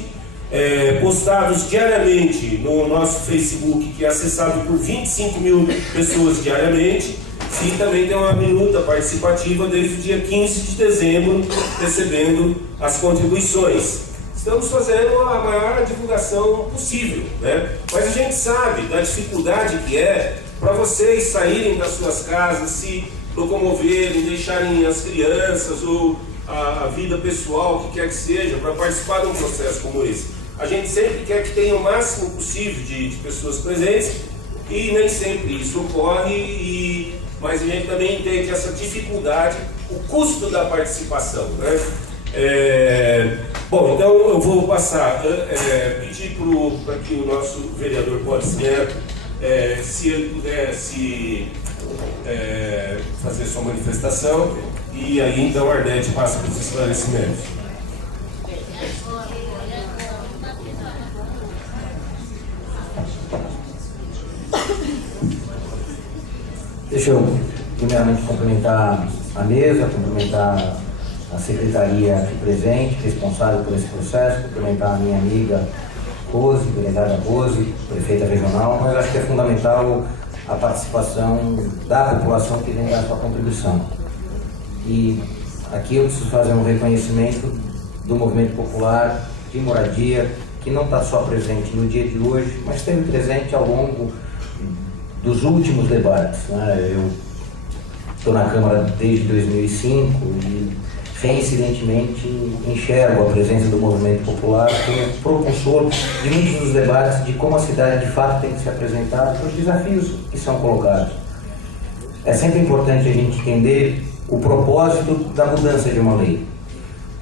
postados diariamente no nosso Facebook, que é acessado por 25 mil pessoas diariamente, e também tem uma minuta participativa desde o dia 15 de dezembro, recebendo as contribuições. Estamos fazendo a maior divulgação possível, né? Mas a gente sabe da dificuldade que é para vocês saírem das suas casas, se locomoverem, deixarem as crianças ou a vida pessoal, o que quer que seja, para participar de um processo como esse. A gente sempre quer que tenha o máximo possível de pessoas presentes e nem sempre isso ocorre, mas a gente também entende essa dificuldade, o custo da participação, né? Bom, então eu vou passar, pedir para que o nosso vereador Pólice Neto, se ele pudesse fazer sua manifestação, e aí então a Ardete passa para os esclarecimentos. Deixa eu primeiramente cumprimentar a mesa, cumprimentar a secretaria aqui presente, responsável por esse processo, cumprimentar a minha amiga Rose, delegada Rose, prefeita regional, mas acho que é fundamental a participação da população que vem dar sua contribuição. E aqui eu preciso fazer um reconhecimento do movimento popular de moradia, que não está só presente no dia de hoje, mas esteve presente ao longo dos últimos debates, né? Eu estou na Câmara desde 2005 e reincidentemente enxergo a presença do movimento popular como propulsor de muitos dos debates de como a cidade de fato tem que se apresentar para os desafios que são colocados. É sempre importante a gente entender o propósito da mudança de uma lei.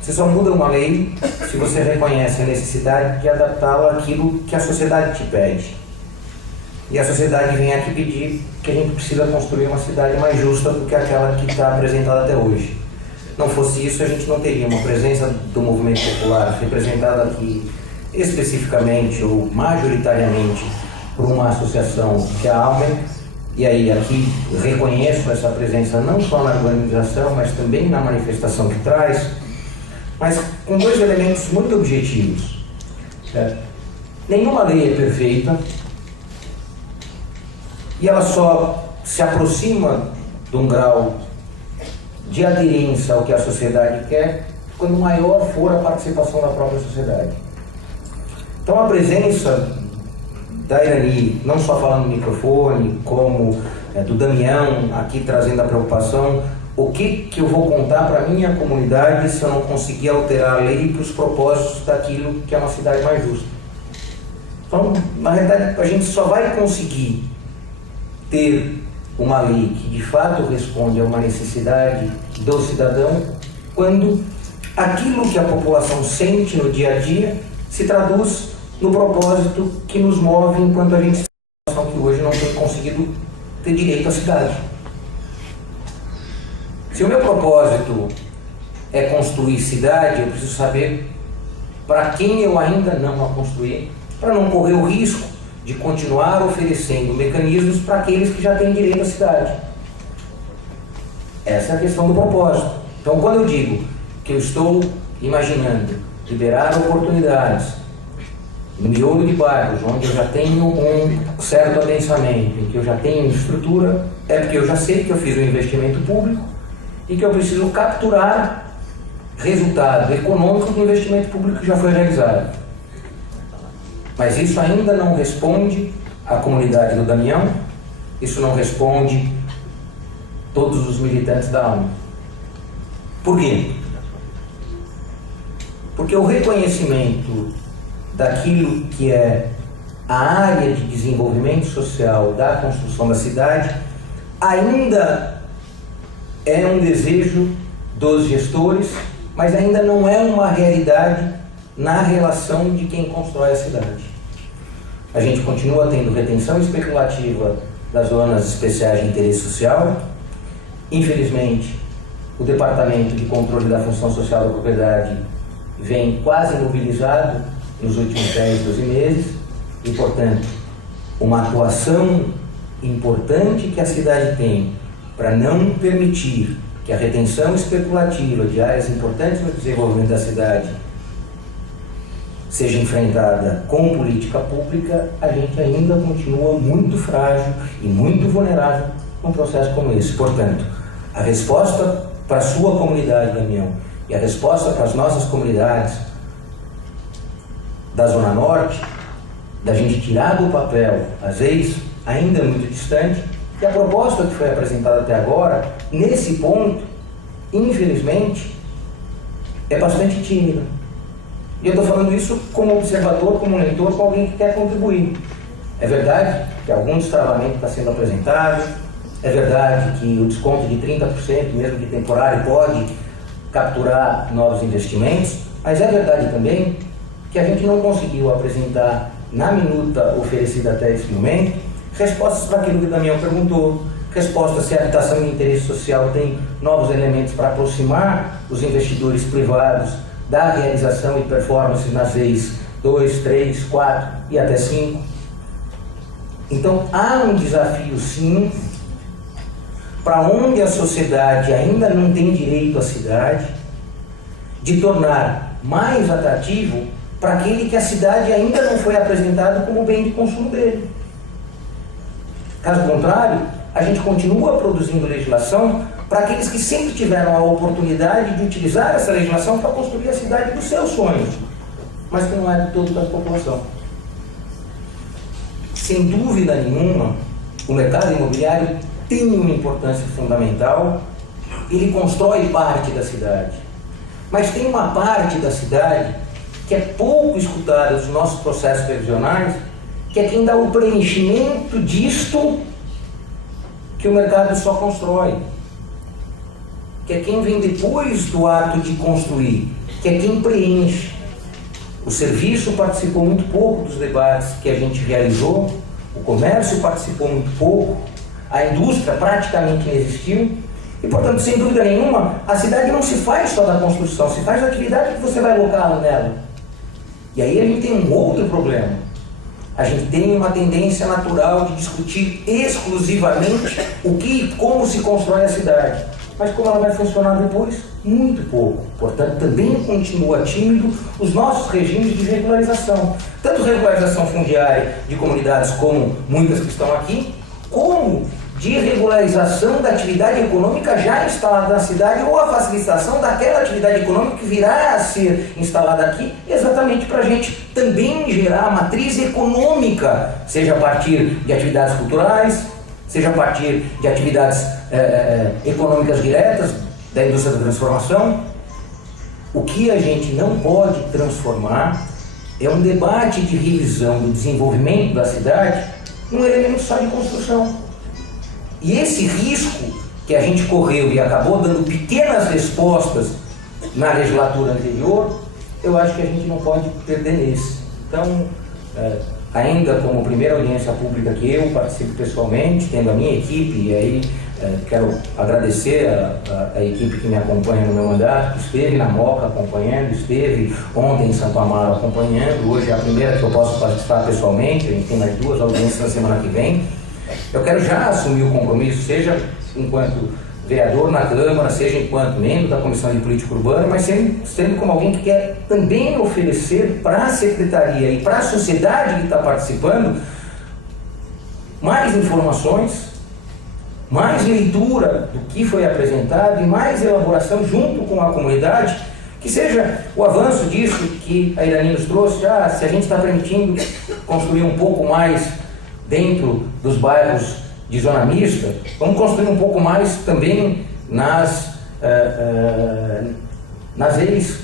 Você só muda uma lei se você reconhece a necessidade de adaptá-la àquilo que a sociedade te pede. E a sociedade vem aqui pedir que a gente precisa construir uma cidade mais justa do que aquela que está apresentada até hoje. Não fosse isso, a gente não teria uma presença do movimento popular representada aqui especificamente ou majoritariamente por uma associação que é a Almen. E aí aqui reconheço essa presença não só na organização, mas também na manifestação que traz, mas com dois elementos muito objetivos. Nenhuma lei é perfeita, e ela só se aproxima de um grau de aderência ao que a sociedade quer quando maior for a participação da própria sociedade. Então a presença da Irani, não só falando no microfone, como do Damião aqui trazendo a preocupação, o que eu vou contar para a minha comunidade se eu não conseguir alterar a lei para os propósitos daquilo que é uma cidade mais justa. Então, na realidade, a gente só vai conseguir ter uma lei que de fato responde a uma necessidade do cidadão quando aquilo que a população sente no dia a dia se traduz no propósito que nos move enquanto a gente que hoje não tem conseguido ter direito à cidade. Se o meu propósito é construir cidade, eu preciso saber para quem eu ainda não a construí, para não correr o risco de continuar oferecendo mecanismos para aqueles que já têm direito à cidade. Essa é a questão do propósito. Então, quando eu digo que eu estou imaginando liberar oportunidades no miolo de bairros, onde eu já tenho um certo adensamento, em que eu já tenho estrutura, é porque eu já sei que eu fiz um investimento público e que eu preciso capturar resultado econômico do investimento público que já foi realizado. Mas isso ainda não responde à comunidade do Damião, isso não responde todos os militantes da AMA. Por quê? Porque o reconhecimento daquilo que é a área de desenvolvimento social da construção da cidade ainda é um desejo dos gestores, mas ainda não é uma realidade na relação de quem constrói a cidade. A gente continua tendo retenção especulativa das zonas especiais de interesse social. Infelizmente, o Departamento de Controle da Função Social da Propriedade vem quase mobilizado nos últimos 10, 12 meses e, portanto, uma atuação importante que a cidade tem para não permitir que a retenção especulativa de áreas importantes no desenvolvimento da cidade seja enfrentada com política pública, a gente ainda continua muito frágil e muito vulnerável num processo como esse. Portanto, a resposta para a sua comunidade, Damião, e a resposta para as nossas comunidades da Zona Norte, da gente tirar do papel as leis ainda muito distante, que a proposta que foi apresentada até agora, nesse ponto, infelizmente, é bastante tímida. E eu estou falando isso como observador, como leitor, como alguém que quer contribuir. É verdade que algum destravamento está sendo apresentado, é verdade que o desconto de 30%, mesmo que temporário, pode capturar novos investimentos, mas é verdade também que a gente não conseguiu apresentar na minuta oferecida até esse momento respostas para aquilo que o Damião perguntou, respostas se a habitação de interesse social tem novos elementos para aproximar os investidores privados da realização e performance nas leis 2, 3, 4 e até 5. Então há um desafio sim, para onde a sociedade ainda não tem direito à cidade, de tornar mais atrativo para aquele que a cidade ainda não foi apresentado como bem de consumo dele. Caso contrário, a gente continua produzindo legislação para aqueles que sempre tiveram a oportunidade de utilizar essa legislação para construir a cidade dos seus sonhos, mas que não é de toda a população. Sem dúvida nenhuma, o mercado imobiliário tem uma importância fundamental, ele constrói parte da cidade, mas tem uma parte da cidade que é pouco escutada dos nossos processos previsionais, que é quem dá o preenchimento disto que o mercado só constrói, que é quem vem depois do ato de construir, que é quem preenche. O serviço participou muito pouco dos debates que a gente realizou, o comércio participou muito pouco, a indústria praticamente não existiu, e portanto, sem dúvida nenhuma, a cidade não se faz só da construção, se faz da atividade que você vai alocar nela. E aí a gente tem um outro problema. A gente tem uma tendência natural de discutir exclusivamente o que e como se constrói a cidade. Mas como ela vai funcionar depois? Muito pouco. Portanto, também continua tímido os nossos regimes de regularização. Tanto regularização fundiária de comunidades como muitas que estão aqui, como de regularização da atividade econômica já instalada na cidade ou a facilitação daquela atividade econômica que virá a ser instalada aqui, exatamente para a gente também gerar a matriz econômica, seja a partir de atividades culturais, seja a partir de atividades econômicas diretas da indústria da transformação. O que a gente não pode transformar é um debate de revisão do desenvolvimento da cidade num elemento só de construção. E esse risco que a gente correu e acabou dando pequenas respostas na legislatura anterior, eu acho que a gente não pode perder nesse. Então, ainda como primeira audiência pública que eu participo pessoalmente, tendo a minha equipe, e aí quero agradecer a equipe que me acompanha no meu mandato, que esteve na Moca acompanhando, esteve ontem em Santo Amaro acompanhando, hoje é a primeira que eu posso participar pessoalmente, a gente tem mais 2 audiências na semana que vem. Eu quero já assumir o compromisso, seja enquanto vereador na Câmara, seja enquanto membro da Comissão de Política Urbana, mas sendo como alguém que quer também oferecer para a Secretaria e para a sociedade que está participando mais informações, mais leitura do que foi apresentado e mais elaboração junto com a comunidade, que seja o avanço disso que a Irani nos trouxe, se a gente está permitindo construir um pouco mais dentro dos bairros de zona mista, vamos construir um pouco mais também nas ex.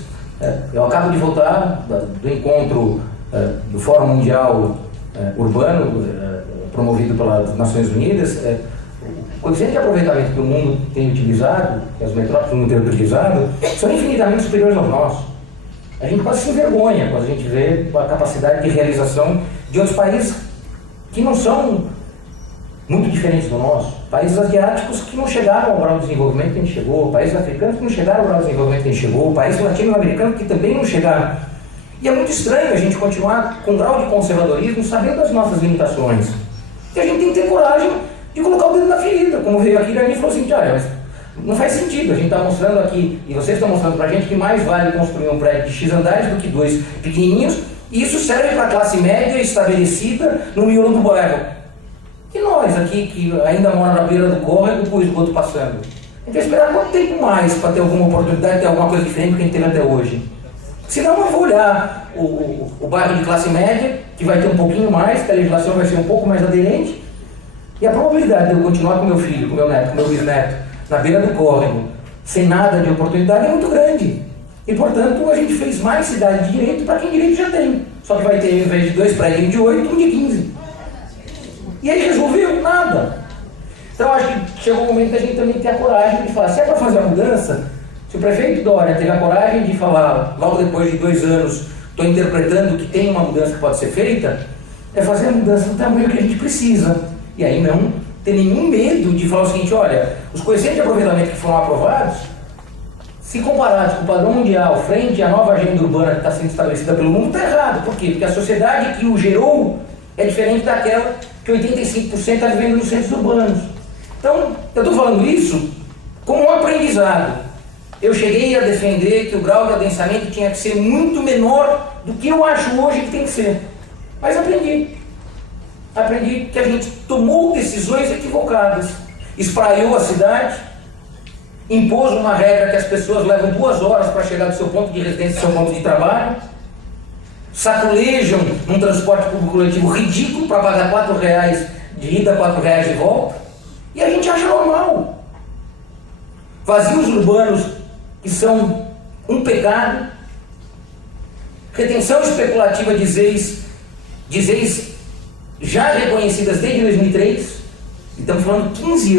Eu acabo de voltar do encontro do Fórum Mundial Urbano, promovido pelas Nações Unidas. O coeficiente de aproveitamento que o mundo tem utilizado, que as metrópoles do mundo têm utilizado, são infinitamente superiores aos nossos. A gente quase se envergonha quando a gente vê a capacidade de realização de outros países que não são muito diferentes do nosso. Países asiáticos que não chegaram ao grau de desenvolvimento que a gente chegou, países africanos que não chegaram ao grau de desenvolvimento que a gente chegou, países latino-americanos que também não chegaram. E é muito estranho a gente continuar com um grau de conservadorismo, sabendo das nossas limitações. E a gente tem que ter coragem de colocar o dedo na ferida, como veio aqui e falou assim, olha, mas não faz sentido, a gente está mostrando aqui, e vocês estão mostrando para a gente que mais vale construir um prédio de X andares do que 2 pequenininhos, e isso serve para a classe média estabelecida no miolo do bairro. E nós aqui, que ainda moram na beira do córrego, com o esgoto passando, a gente vai esperar quanto tempo mais para ter alguma oportunidade de ter alguma coisa diferente do que a gente teve até hoje? Senão eu vou olhar o bairro de classe média, que vai ter um pouquinho mais, que a legislação vai ser um pouco mais aderente, e a probabilidade de eu continuar com meu filho, com meu neto, com meu bisneto, na beira do córrego, sem nada de oportunidade, é muito grande. E, portanto, a gente fez mais cidade de direito para quem direito já tem. Só que vai ter, ao invés de 2 prédios de 8, um de 15. E aí resolveu nada. Então, acho que chegou o momento da gente também ter a coragem de falar, se é para fazer a mudança, se o prefeito Dória teve a coragem de falar, logo depois de 2 anos, estou interpretando que tem uma mudança que pode ser feita, é fazer a mudança do tamanho que a gente precisa. E aí não ter nenhum medo de falar o seguinte, olha, os coeficientes de aproveitamento que foram aprovados, se comparados com o padrão mundial, frente à nova agenda urbana que está sendo estabelecida pelo mundo, está errado. Por quê? Porque a sociedade que o gerou é diferente daquela que 85% está vivendo nos centros urbanos. Então, eu estou falando isso como um aprendizado. Eu cheguei a defender que o grau de adensamento tinha que ser muito menor do que eu acho hoje que tem que ser. Mas aprendi. Aprendi que a gente tomou decisões equivocadas. Espraiou a cidade, impôs uma regra que as pessoas levam 2 horas para chegar do seu ponto de residência ao seu ponto de trabalho, sacolejam um transporte público coletivo ridículo para pagar R$4 de ida, R$4 de volta, e a gente acha normal. Vazios urbanos que são um pecado, retenção especulativa de ZEIs já reconhecidas desde 2003, estamos falando 15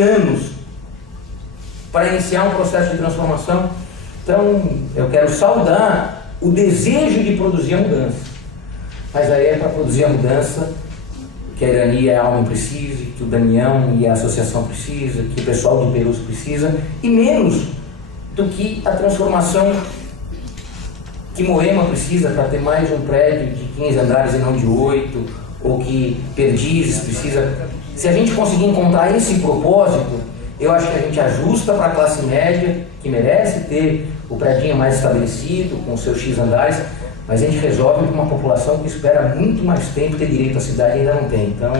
anos para iniciar um processo de transformação. Então, eu quero saudar o desejo de produzir a mudança, mas aí é para produzir a mudança que a Irani e a Alma precisam, que o Damião e a associação precisam, que o pessoal do Perus precisa, e menos do que a transformação que Moema precisa para ter mais um prédio de 15 andares e não de 8, ou que Perdizes precisa. Se a gente conseguir encontrar esse propósito, eu acho que a gente ajusta para a classe média, que merece ter o prédio mais estabelecido, com seus X andares, mas a gente resolve com uma população que espera muito mais tempo ter direito à cidade e ainda não tem. Então,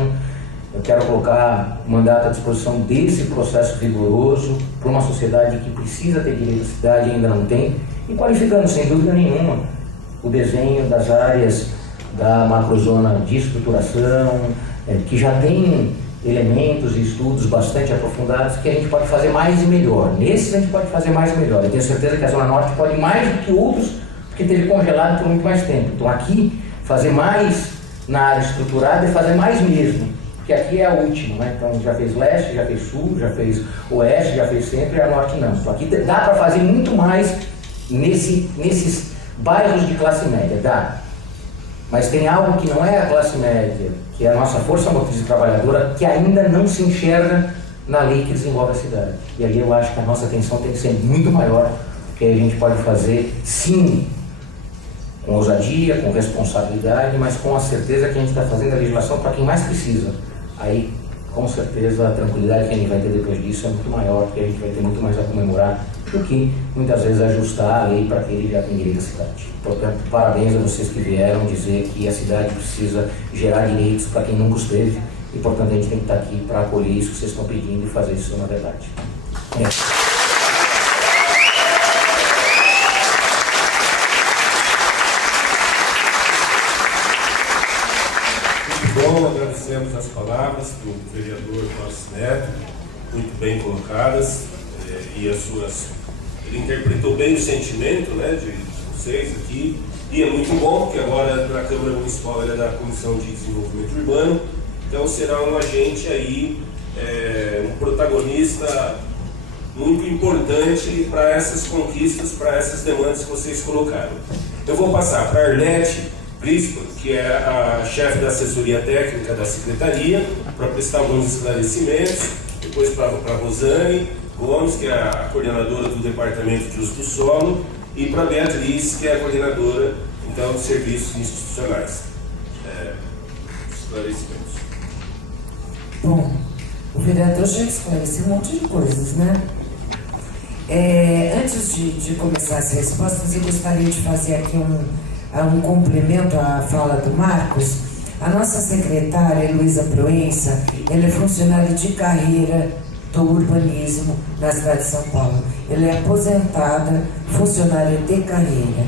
eu quero colocar o mandato à disposição desse processo vigoroso para uma sociedade que precisa ter direito à cidade e ainda não tem, e qualificando, sem dúvida nenhuma, o desenho das áreas da macrozona de estruturação, que já tem elementos e estudos bastante aprofundados que a gente pode fazer mais e melhor. Nesses a gente pode fazer mais e melhor. Eu tenho certeza que a Zona Norte pode mais do que outros, porque teve congelado por muito mais tempo. Então aqui, fazer mais na área estruturada e fazer mais mesmo, porque aqui é a última, né? Então já fez leste, já fez sul, já fez oeste, já fez centro e a norte não. Então aqui dá para fazer muito mais nesses bairros de classe média, dá. Mas tem algo que não é a classe média, que é a nossa força motriz trabalhadora, que ainda não se enxerga na lei que desenvolve a cidade. E aí eu acho que a nossa atenção tem que ser muito maior, porque a gente pode fazer, sim, com ousadia, com responsabilidade, mas com a certeza que a gente está fazendo a legislação para quem mais precisa. Aí, com certeza, a tranquilidade que a gente vai ter depois disso é muito maior, porque a gente vai ter muito mais a comemorar do que, muitas vezes, ajustar a lei para que ele já tenha direito à cidade. Portanto, parabéns a vocês que vieram dizer que a cidade precisa gerar direitos para quem nunca os teve e, portanto, a gente tem que estar aqui para acolher isso que vocês estão pedindo e fazer isso na verdade. Bom, agradecemos as palavras do vereador Cláudio Neto, muito bem colocadas, e as suas... Ele interpretou bem o sentimento, né, de vocês aqui, e é muito bom, porque agora na Câmara Municipal ele é da Comissão de Desenvolvimento Urbano, então será um agente aí, um protagonista muito importante para essas conquistas, para essas demandas que vocês colocaram. Eu vou passar para a Arlete Prisco, que é a chefe da assessoria técnica da Secretaria, para prestar alguns esclarecimentos, depois para a Rosane Gomes, que é a coordenadora do Departamento de Uso do Solo, e para a Beatriz, que é a coordenadora, então, de Serviços Institucionais. Esclarecimentos. Bom, o vereador já esclareceu um monte de coisas, né? Antes de começar as respostas, eu gostaria de fazer aqui um complemento à fala do Marcos. A nossa secretária, Luísa Proença, ela é funcionária de carreira do urbanismo na cidade de São Paulo. Ela é aposentada, funcionária de carreira.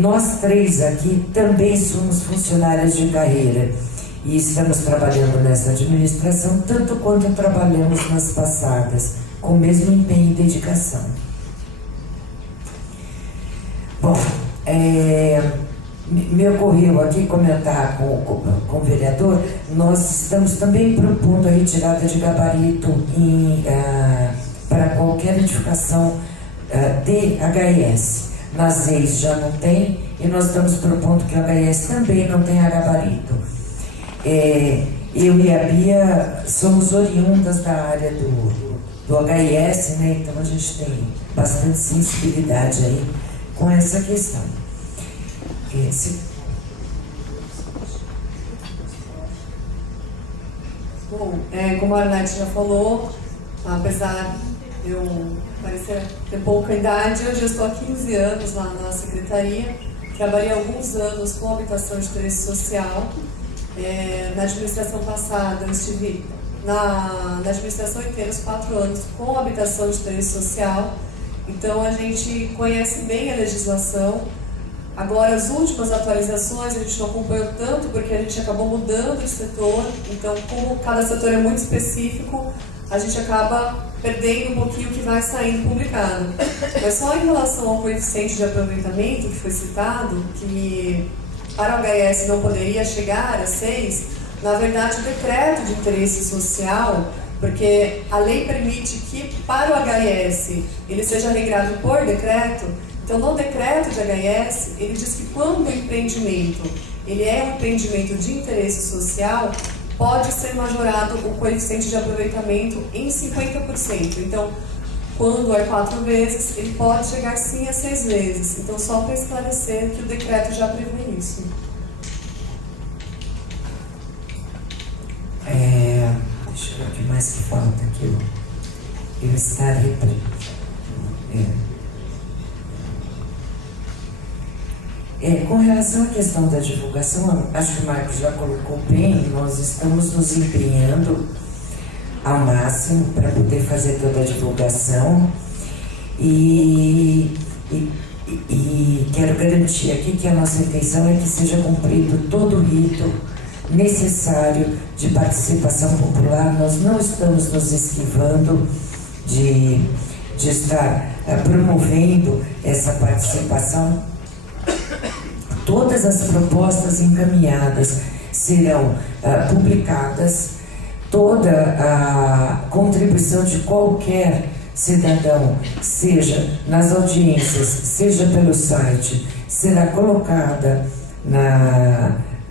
Nós três aqui também somos funcionárias de carreira e estamos trabalhando nessa administração tanto quanto trabalhamos nas passadas, com o mesmo empenho e dedicação. Bom, me ocorreu aqui comentar com o vereador, nós estamos também propondo a retirada de gabarito para qualquer edificação DHS. Nas EIs já não tem, e nós estamos propondo que o HIS também não tenha gabarito. Eu e a Bia somos oriundas da área do HIS, né? Então a gente tem bastante sensibilidade aí com essa questão. Bom, como a Arlete já falou, apesar de eu parecer ter pouca idade, eu já estou há 15 anos lá na Secretaria, trabalhei alguns anos com habitação de interesse social. Na administração passada eu estive na administração inteira os 4 anos com habitação de interesse social, então a gente conhece bem a legislação. Agora, as últimas atualizações a gente não acompanhou tanto porque a gente acabou mudando de setor, então como cada setor é muito específico, a gente acaba perdendo um pouquinho o que vai saindo publicado. Mas só em relação ao coeficiente de aproveitamento que foi citado, que para o HIS não poderia chegar a 6, na verdade o decreto de interesse social, porque a lei permite que para o HIS ele seja regrado por decreto. Então, no decreto de HIS, ele diz que quando o empreendimento ele é um empreendimento de interesse social, pode ser majorado o coeficiente de aproveitamento em 50%. Então, quando é 4 vezes, ele pode chegar sim a 6 vezes. Então, só para esclarecer que o decreto já prevê isso. Deixa eu ver o que mais que falta aqui. Eu estar reprimido. Com relação à questão da divulgação, acho que o Marcos já colocou bem, nós estamos nos empenhando ao máximo para poder fazer toda a divulgação e quero garantir aqui que a nossa intenção é que seja cumprido todo o rito necessário de participação popular. Nós não estamos nos esquivando de estar promovendo essa participação. Todas as propostas encaminhadas serão publicadas, toda a contribuição de qualquer cidadão, seja nas audiências, seja pelo site, será colocada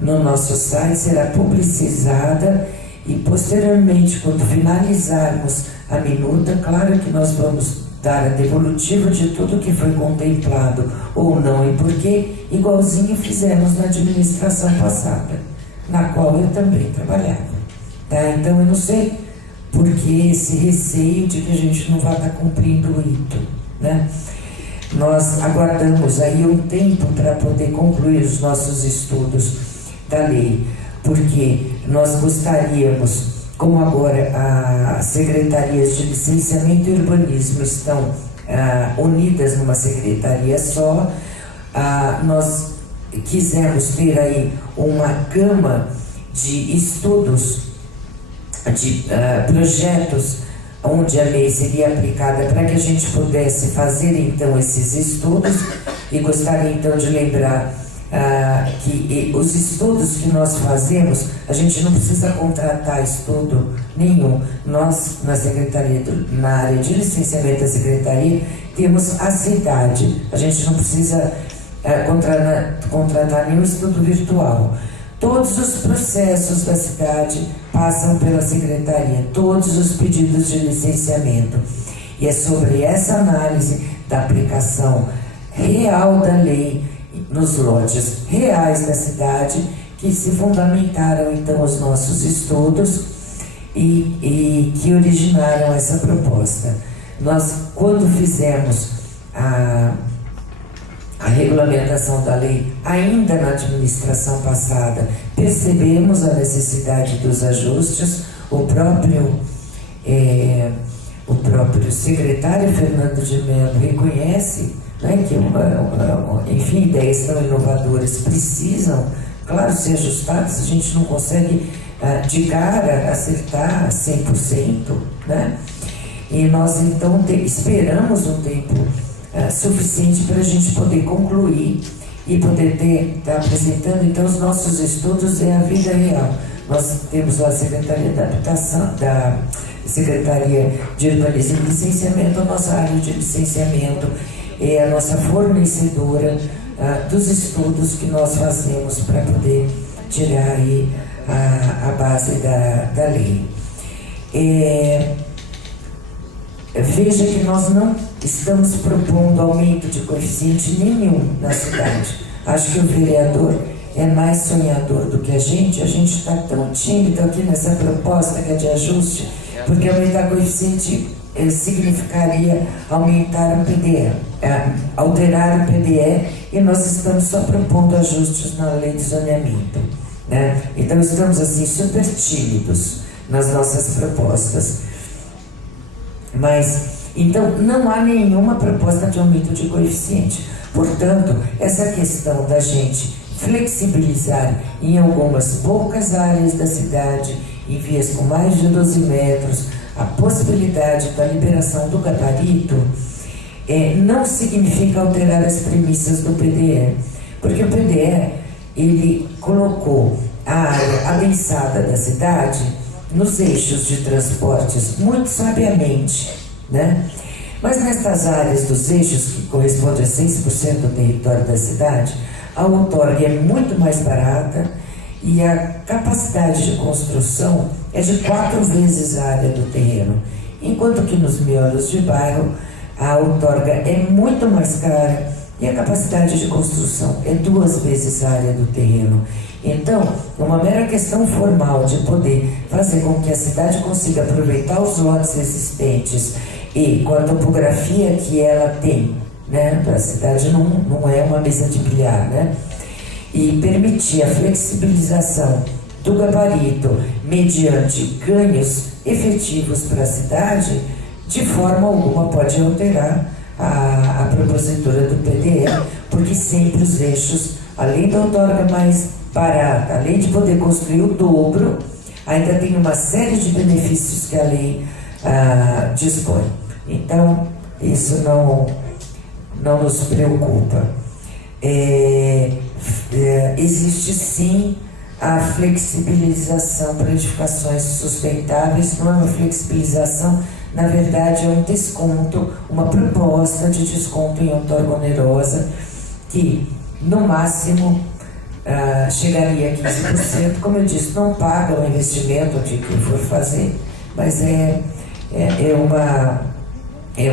no nosso site, será publicizada e posteriormente, quando finalizarmos a minuta, claro que nós vamos dar a devolutiva de tudo que foi contemplado ou não e por quê, igualzinho fizemos na administração passada, na qual eu também trabalhava. Tá? Então eu não sei por que esse receio de que a gente não vai estar cumprindo o rito, né? Nós aguardamos aí um tempo para poder concluir os nossos estudos da lei, porque nós gostaríamos, como agora as secretarias de licenciamento e urbanismo estão unidas numa secretaria só, nós quisemos ter aí uma gama de estudos, de projetos onde a lei seria aplicada para que a gente pudesse fazer então esses estudos, e gostaria então de lembrar que os estudos que nós fazemos, a gente não precisa contratar estudo nenhum. Nós, na Secretaria, na área de licenciamento da Secretaria, temos a cidade. A gente não precisa contratar nenhum estudo virtual. Todos os processos da cidade passam pela Secretaria, todos os pedidos de licenciamento. E é sobre essa análise da aplicação real da lei nos lotes reais da cidade que se fundamentaram então os nossos estudos e que originaram essa proposta. Nós, quando fizemos a regulamentação da lei, ainda na administração passada, percebemos a necessidade dos ajustes. O próprio secretário Fernando de Mello reconhece, né, que enfim, ideias tão inovadoras precisam, claro, ser ajustadas. A gente não consegue de cara acertar 100%, né? E nós então esperamos um tempo suficiente para a gente poder concluir e poder estar apresentando então os nossos estudos e a vida real. Nós temos lá a Secretaria da Habitação, da Secretaria de Urbanismo e Licenciamento, a nossa área de licenciamento é a nossa fornecedora dos estudos que nós fazemos para poder tirar aí a base da lei. Veja que nós não estamos propondo aumento de coeficiente nenhum na cidade. Acho que o vereador é mais sonhador do que a gente está tão tímido aqui nessa proposta que é de ajuste, porque aumentar coeficiente significaria aumentar o PDE, alterar o PDE, e nós estamos só propondo ajustes na lei de zoneamento, né? Então estamos assim super tímidos nas nossas propostas. Mas, então, não há nenhuma proposta de aumento de coeficiente. Portanto, essa questão da gente flexibilizar em algumas poucas áreas da cidade, em vias com mais de 12 metros, a possibilidade da liberação do gabarito, não significa alterar as premissas do PDE. Porque o PDE, ele colocou a área adensada da cidade nos eixos de transportes muito sabiamente, né? Mas nestas áreas dos eixos, que correspondem a 6% do território da cidade, a outorga é muito mais barata e a capacidade de construção é de 4 vezes a área do terreno, enquanto que nos miolos de bairro a outorga é muito mais cara e a capacidade de construção é 2 vezes a área do terreno. Então, uma mera questão formal de poder fazer com que a cidade consiga aproveitar os lotes existentes e com a topografia que ela tem, né? A cidade não é uma mesa de bilhar, né? E permitir a flexibilização do gabarito mediante ganhos efetivos para a cidade, de forma alguma pode alterar a propositura do PDE, porque sempre os eixos além da outorga mais barata, além de poder construir o dobro, ainda tem uma série de benefícios que a lei dispõe. Então, isso não nos preocupa. Existe sim a flexibilização para edificações sustentáveis. Não é uma flexibilização, na verdade é um desconto, uma proposta de desconto em outorga onerosa que no máximo chegaria a 15%. Como eu disse, não paga o investimento de quem for fazer, mas é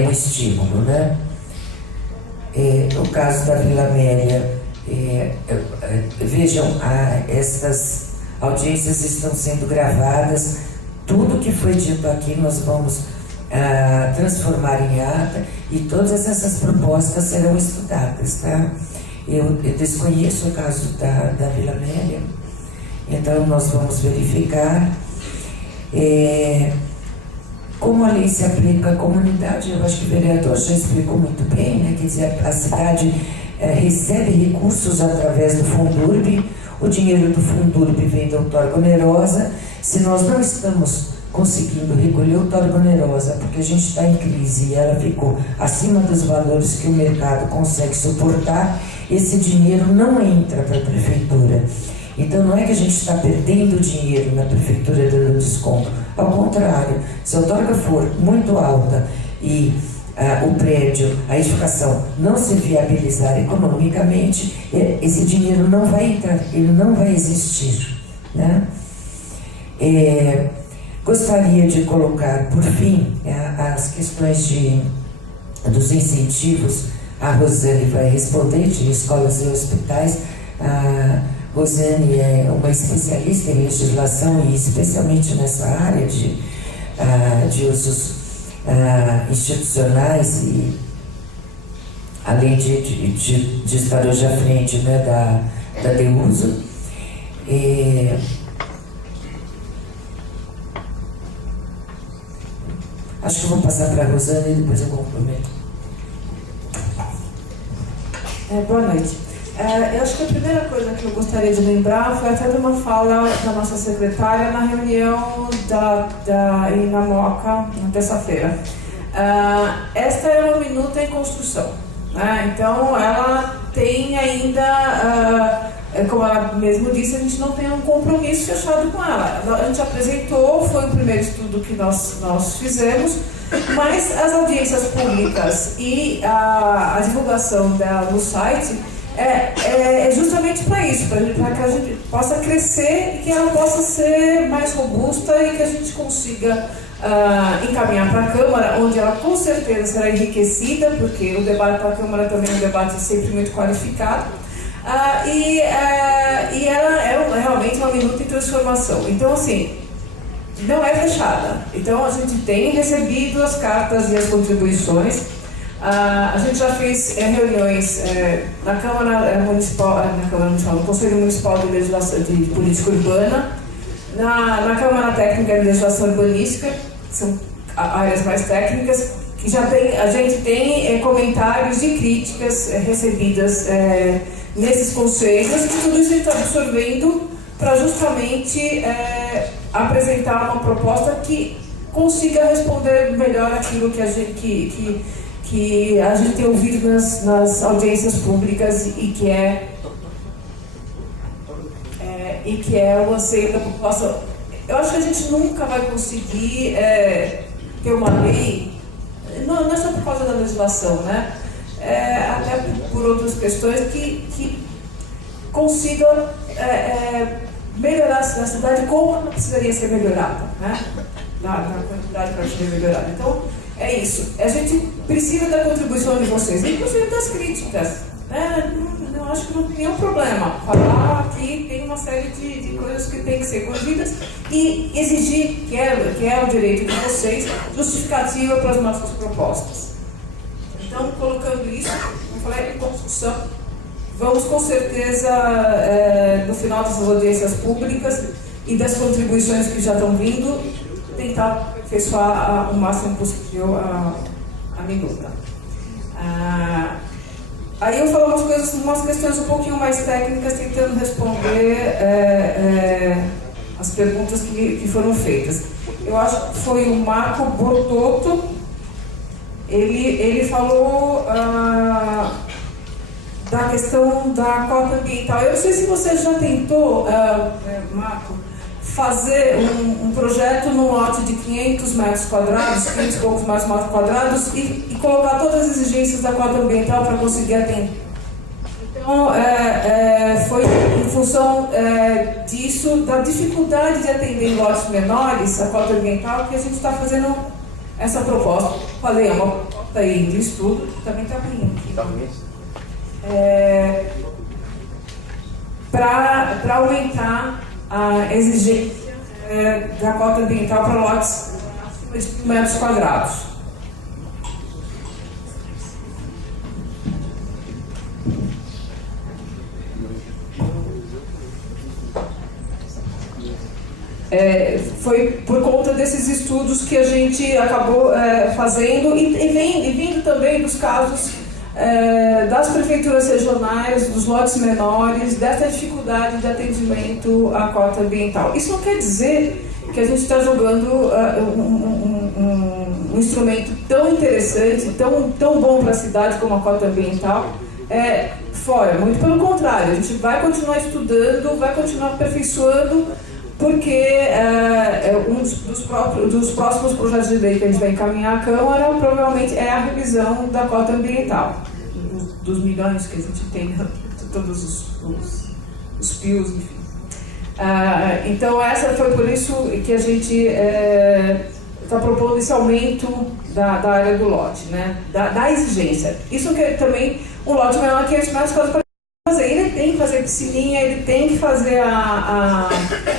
um estímulo, né? O caso da Vila Amélia, vejam, estas audiências estão sendo gravadas, tudo que foi dito aqui nós vamos transformar em ata e todas essas propostas serão estudadas, tá? Eu desconheço o caso da Vila Amélia, então nós vamos verificar. Como a lei se aplica à comunidade, eu acho que o vereador já explicou muito bem, né? Quer dizer, a cidade recebe recursos através do Fundurb, o dinheiro do Fundurb vem da outorga onerosa. Se nós não estamos conseguindo recolher a outorga onerosa porque a gente está em crise e ela ficou acima dos valores que o mercado consegue suportar, esse dinheiro não entra para a prefeitura. Então não é que a gente está perdendo dinheiro na prefeitura dando desconto, ao contrário, se a outorga for muito alta e o prédio, a edificação não se viabilizar economicamente, esse dinheiro não vai entrar, ele não vai existir, né? Gostaria de colocar, por fim, as questões dos incentivos. A Rosane vai responder, de escolas e hospitais. A Rosane é uma especialista em legislação e especialmente nessa área de usos institucionais, e além de estar hoje à frente, né, da DEUSO. Acho que eu vou passar para a Rosane e depois eu complemento. Boa noite. Eu acho que a primeira coisa que eu gostaria de lembrar foi até de uma fala da nossa secretária na reunião em Namoca, na terça-feira. Esta é uma minuta em construção, né? Então ela tem ainda, como ela mesmo disse, a gente não tem um compromisso fechado com ela. A gente apresentou, foi o primeiro estudo que nós fizemos, mas as audiências públicas e a divulgação dela no site é justamente para isso, para que a gente possa crescer e que ela possa ser mais robusta e que a gente consiga encaminhar para a Câmara, onde ela com certeza será enriquecida, porque o debate para a Câmara também é um debate sempre muito qualificado, e ela é realmente uma minuta em transformação. Então, assim, não é fechada. Então, a gente tem recebido as cartas e as contribuições. A gente já fez reuniões na Câmara Municipal, no Conselho Municipal de Legislação de Política Urbana, na Câmara Técnica de Legislação Urbanística, que são áreas mais técnicas, que já a gente tem comentários e críticas recebidas nesses conselhos, e tudo isso a gente está absorvendo para justamente apresentar uma proposta que consiga responder melhor aquilo que a gente tem ouvido nas audiências públicas e que é o anseio da população. Eu acho que a gente nunca vai conseguir ter uma lei, não é só por causa da legislação, né? Até por outras questões que consigam melhorar a cidade como ela precisaria ser melhorada, né? Na quantidade para ser melhorada. Então, é isso. A gente precisa da contribuição de vocês, inclusive das críticas, né? Eu acho que não tem nenhum problema falar que tem uma série de coisas que tem que ser corrigidas e exigir, que é o direito de vocês, justificativa para as nossas propostas. Então, colocando isso, eu falei em construção, vamos com certeza, no final dessas audiências públicas e das contribuições que já estão vindo, tentar fechar o máximo possível a minuta. Aí eu falo umas questões um pouquinho mais técnicas, tentando responder as perguntas que foram feitas. Eu acho que foi o Marco Bortotto, ele falou da questão da cota ambiental. Eu não sei se você já tentou, Marco, fazer um projeto num lote de 500 metros quadrados, 500 e poucos mais metros quadrados, e colocar todas as exigências da cota ambiental para conseguir atender. Então, foi em função disso, da dificuldade de atender em lotes menores a cota ambiental, que a gente está fazendo essa proposta. Falei, é uma proposta aí de estudo, que também está ruim aqui. Para aumentar a exigência da cota ambiental para lotes acima de 1.000 metros quadrados. Foi por conta desses estudos que a gente acabou fazendo e vindo também dos casos das prefeituras regionais, dos lotes menores, dessa dificuldade de atendimento à cota ambiental. Isso não quer dizer que a gente está jogando um instrumento tão interessante, tão bom para a cidade como a cota ambiental fora. Muito pelo contrário, a gente vai continuar estudando, vai continuar aperfeiçoando, porque um dos próximos projetos de lei que a gente vai encaminhar à Câmara provavelmente é a revisão da cota ambiental, dos milhões que a gente tem, de todos os PIOs, enfim. Então, foi por isso que a gente está propondo esse aumento da área do lote, né? da exigência. Isso que também um lote menor que 500 metros quadrados. Ele tem que fazer piscininha, ele tem que fazer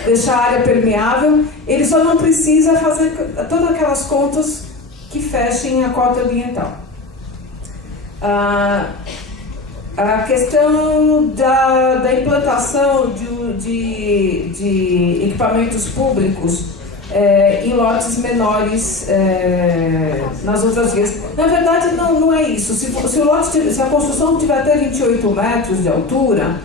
deixar a área permeável, ele só não precisa fazer todas aquelas contas que fechem a cota ambiental. A questão da implantação de equipamentos públicos em lotes menores nas outras vias. Na verdade, não é isso. Se a construção tiver até 28 metros de altura,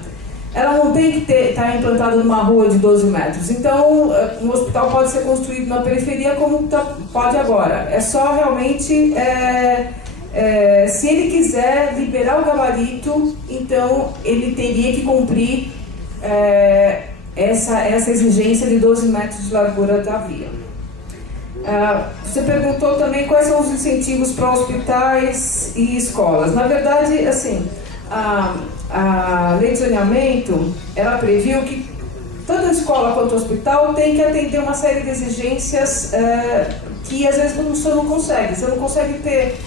ela não tem que estar implantada numa rua de 12 metros. Então, um hospital pode ser construído na periferia como pode agora. É só realmente, se ele quiser liberar o gabarito, então ele teria que cumprir essa exigência de 12 metros de largura da via. Você perguntou também quais são os incentivos para hospitais e escolas. Na verdade, assim, a lei de zoneamento, ela previu que tanto a escola quanto o hospital tem que atender uma série de exigências que às vezes você não consegue. Você não consegue ter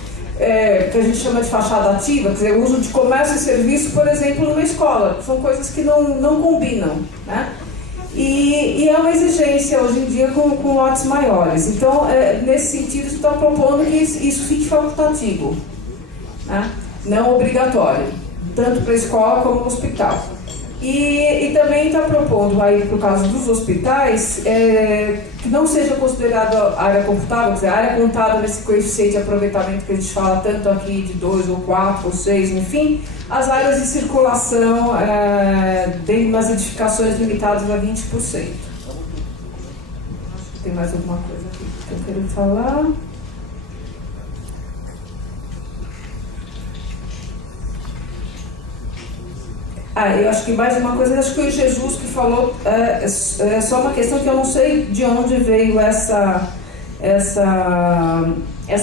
que a gente chama de fachada ativa, quer dizer, o uso de comércio e serviço, por exemplo, numa escola. São coisas que não combinam, né? E é uma exigência hoje em dia com lotes maiores. Então, nesse sentido, está propondo que isso fique facultativo, né? Não obrigatório, tanto para a escola como no hospital. E também está propondo, aí, para o caso dos hospitais, que não seja considerada área computável, quer dizer, área contada nesse coeficiente de aproveitamento que a gente fala tanto aqui de 2 ou 4 ou 6, enfim, as áreas de circulação nas edificações limitadas a 20%. Tem mais alguma coisa aqui que eu quero falar? Eu acho que mais uma coisa, acho que foi o Jesus que falou, é só uma questão que eu não sei de onde veio essa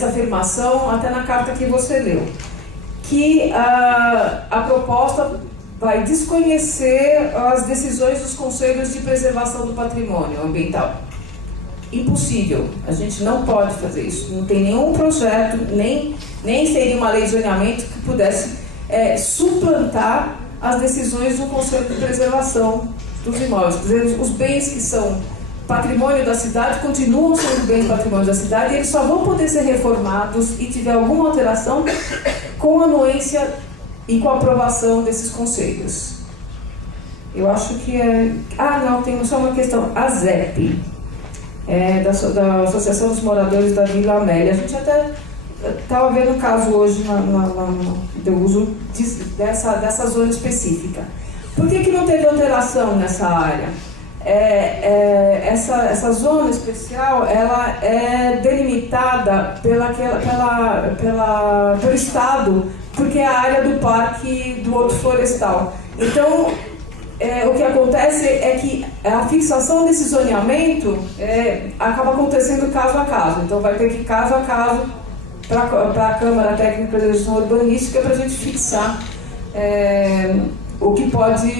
afirmação, até na carta que você leu, que a proposta vai desconhecer as decisões dos conselhos de preservação do patrimônio ambiental. Impossível, a gente não pode fazer isso, não tem nenhum projeto, nem seria uma lei de zoneamento que pudesse suplantar as decisões do Conselho de Preservação dos Imóveis. Quer dizer, os bens que são patrimônio da cidade continuam sendo bens patrimônio da cidade e eles só vão poder ser reformados e tiver alguma alteração com anuência e com a aprovação desses conselhos. Eu acho que não, tem só uma questão. A ZEP, da Associação dos Moradores da Vila Amélia. A gente até estava vendo um caso hoje do uso dessa zona específica. Por que não teve alteração nessa área? Essa zona especial, ela é delimitada pelo Estado, porque é a área do Parque do Horto Florestal. Então, o que acontece é que a fixação desse zoneamento acaba acontecendo caso a caso. Então, vai ter que ir caso a caso para a Câmara Técnica de Legislação Urbanística para a gente fixar o que pode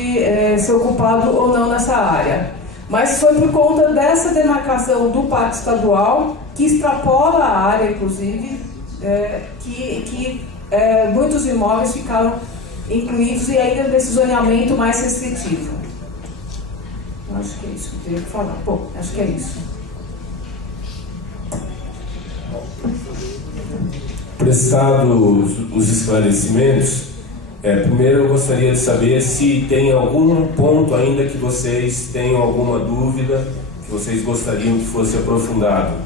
ser ocupado ou não nessa área. Mas foi por conta dessa demarcação do Parque Estadual, que extrapola a área, inclusive, que muitos imóveis ficaram incluídos e ainda nesse zoneamento mais restritivo. Acho que é isso que eu teria que falar. Bom, acho que é isso. Prestados os esclarecimentos, primeiro eu gostaria de saber se tem algum ponto ainda que vocês tenham alguma dúvida, que vocês gostariam que fosse aprofundado.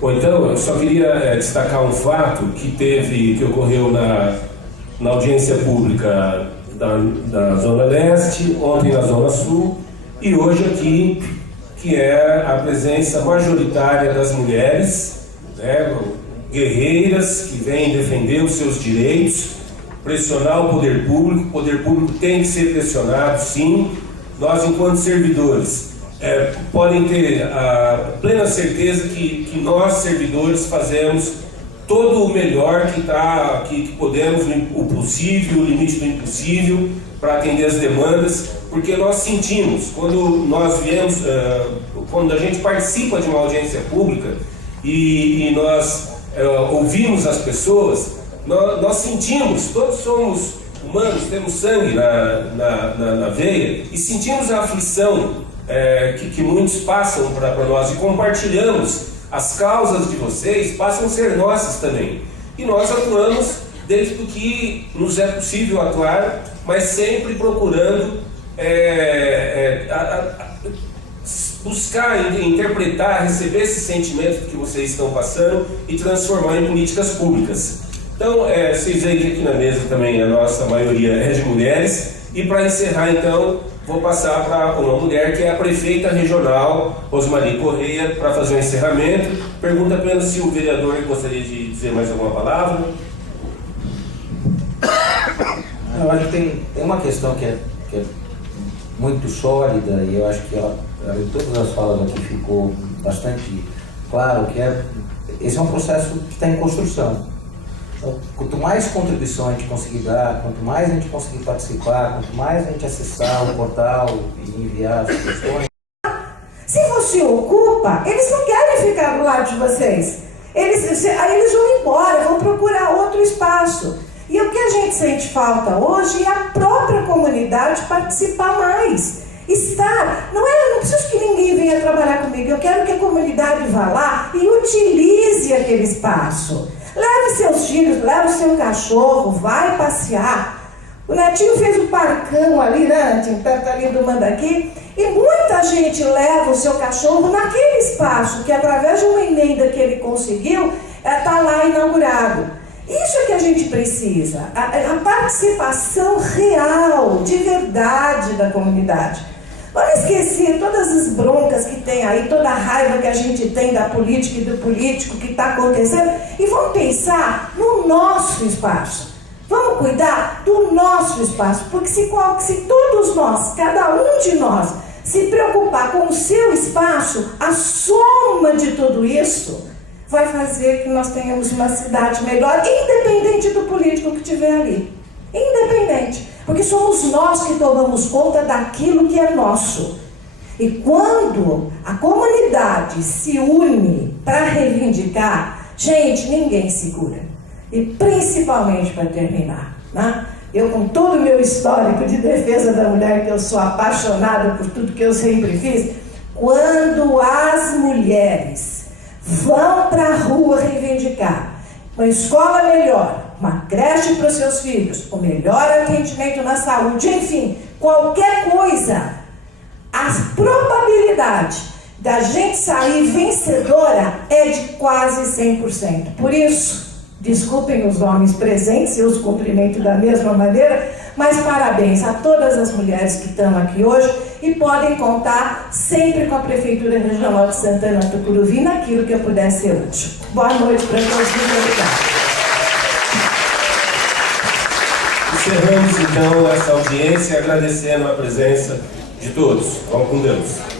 Ou então, eu só queria destacar um fato que ocorreu na audiência pública da Zona Leste, ontem na Zona Sul e hoje aqui, que é a presença majoritária das mulheres, né, guerreiras que vêm defender os seus direitos, pressionar o poder público tem que ser pressionado, sim. Nós, enquanto servidores, podem ter a plena certeza que nós, servidores, fazemos todo o melhor que podemos, o possível, o limite do impossível, para atender as demandas, porque nós sentimos, quando a gente participa de uma audiência pública e nós ouvimos as pessoas, nós sentimos, todos somos humanos, temos sangue na veia, e sentimos a aflição que muitos passam para nós, e compartilhamos as causas de vocês, passam a ser nossas também. E nós atuamos dentro do que nos é possível atuar, mas sempre procurando buscar, interpretar, receber esse sentimento que vocês estão passando e transformar em políticas públicas. Então, vocês veem que aqui na mesa também a nossa maioria é de mulheres. E para encerrar, então, vou passar para uma mulher que é a prefeita regional, Rosmari Correia, para fazer o encerramento. Pergunta apenas se o vereador gostaria de dizer mais alguma palavra. Eu acho que tem uma questão que é muito sólida, e eu acho que em todas as falas aqui ficou bastante claro, que esse é um processo que está em construção. Então, quanto mais contribuição a gente conseguir dar, quanto mais a gente conseguir participar, quanto mais a gente acessar o portal e enviar as questões. Se você ocupa, eles não querem ficar do lado de vocês. Aí eles vão embora, vão procurar outro espaço. E o que a gente sente falta hoje é a própria comunidade participar mais. Não preciso que ninguém venha trabalhar comigo, eu quero que a comunidade vá lá e utilize aquele espaço. Leve seus filhos, leve o seu cachorro, vai passear. O Netinho fez um parcão ali, né, Netinho, perto ali do Mandaqui, e muita gente leva o seu cachorro naquele espaço que, através de uma emenda que ele conseguiu, está lá inaugurado. Isso é que a gente precisa, a participação real, de verdade da comunidade. Vamos esquecer todas as broncas que tem aí, toda a raiva que a gente tem da política e do político que está acontecendo, e vamos pensar no nosso espaço. Vamos cuidar do nosso espaço, porque se todos nós, cada um de nós, se preocupar com o seu espaço, a soma de tudo isso vai fazer que nós tenhamos uma cidade melhor, independente do político que estiver ali. Independente. Porque somos nós que tomamos conta daquilo que é nosso. E quando a comunidade se une para reivindicar, gente, ninguém segura. E principalmente para terminar, né? Eu, com todo o meu histórico de defesa da mulher, que eu sou apaixonada por tudo que eu sempre fiz, quando as mulheres vão para a rua reivindicar uma escola melhor, uma creche para os seus filhos, o melhor atendimento na saúde, enfim, qualquer coisa, a probabilidade da gente sair vencedora é de quase 100%. Por isso, desculpem os homens presentes, eu os cumprimento da mesma maneira, mas parabéns a todas as mulheres que estão aqui hoje e podem contar sempre com a Prefeitura Regional de Santana Tucuruvi naquilo que eu puder ser útil. Boa noite para todos, muito obrigada. Encerramos então essa audiência agradecendo a presença de todos. Vamos com Deus.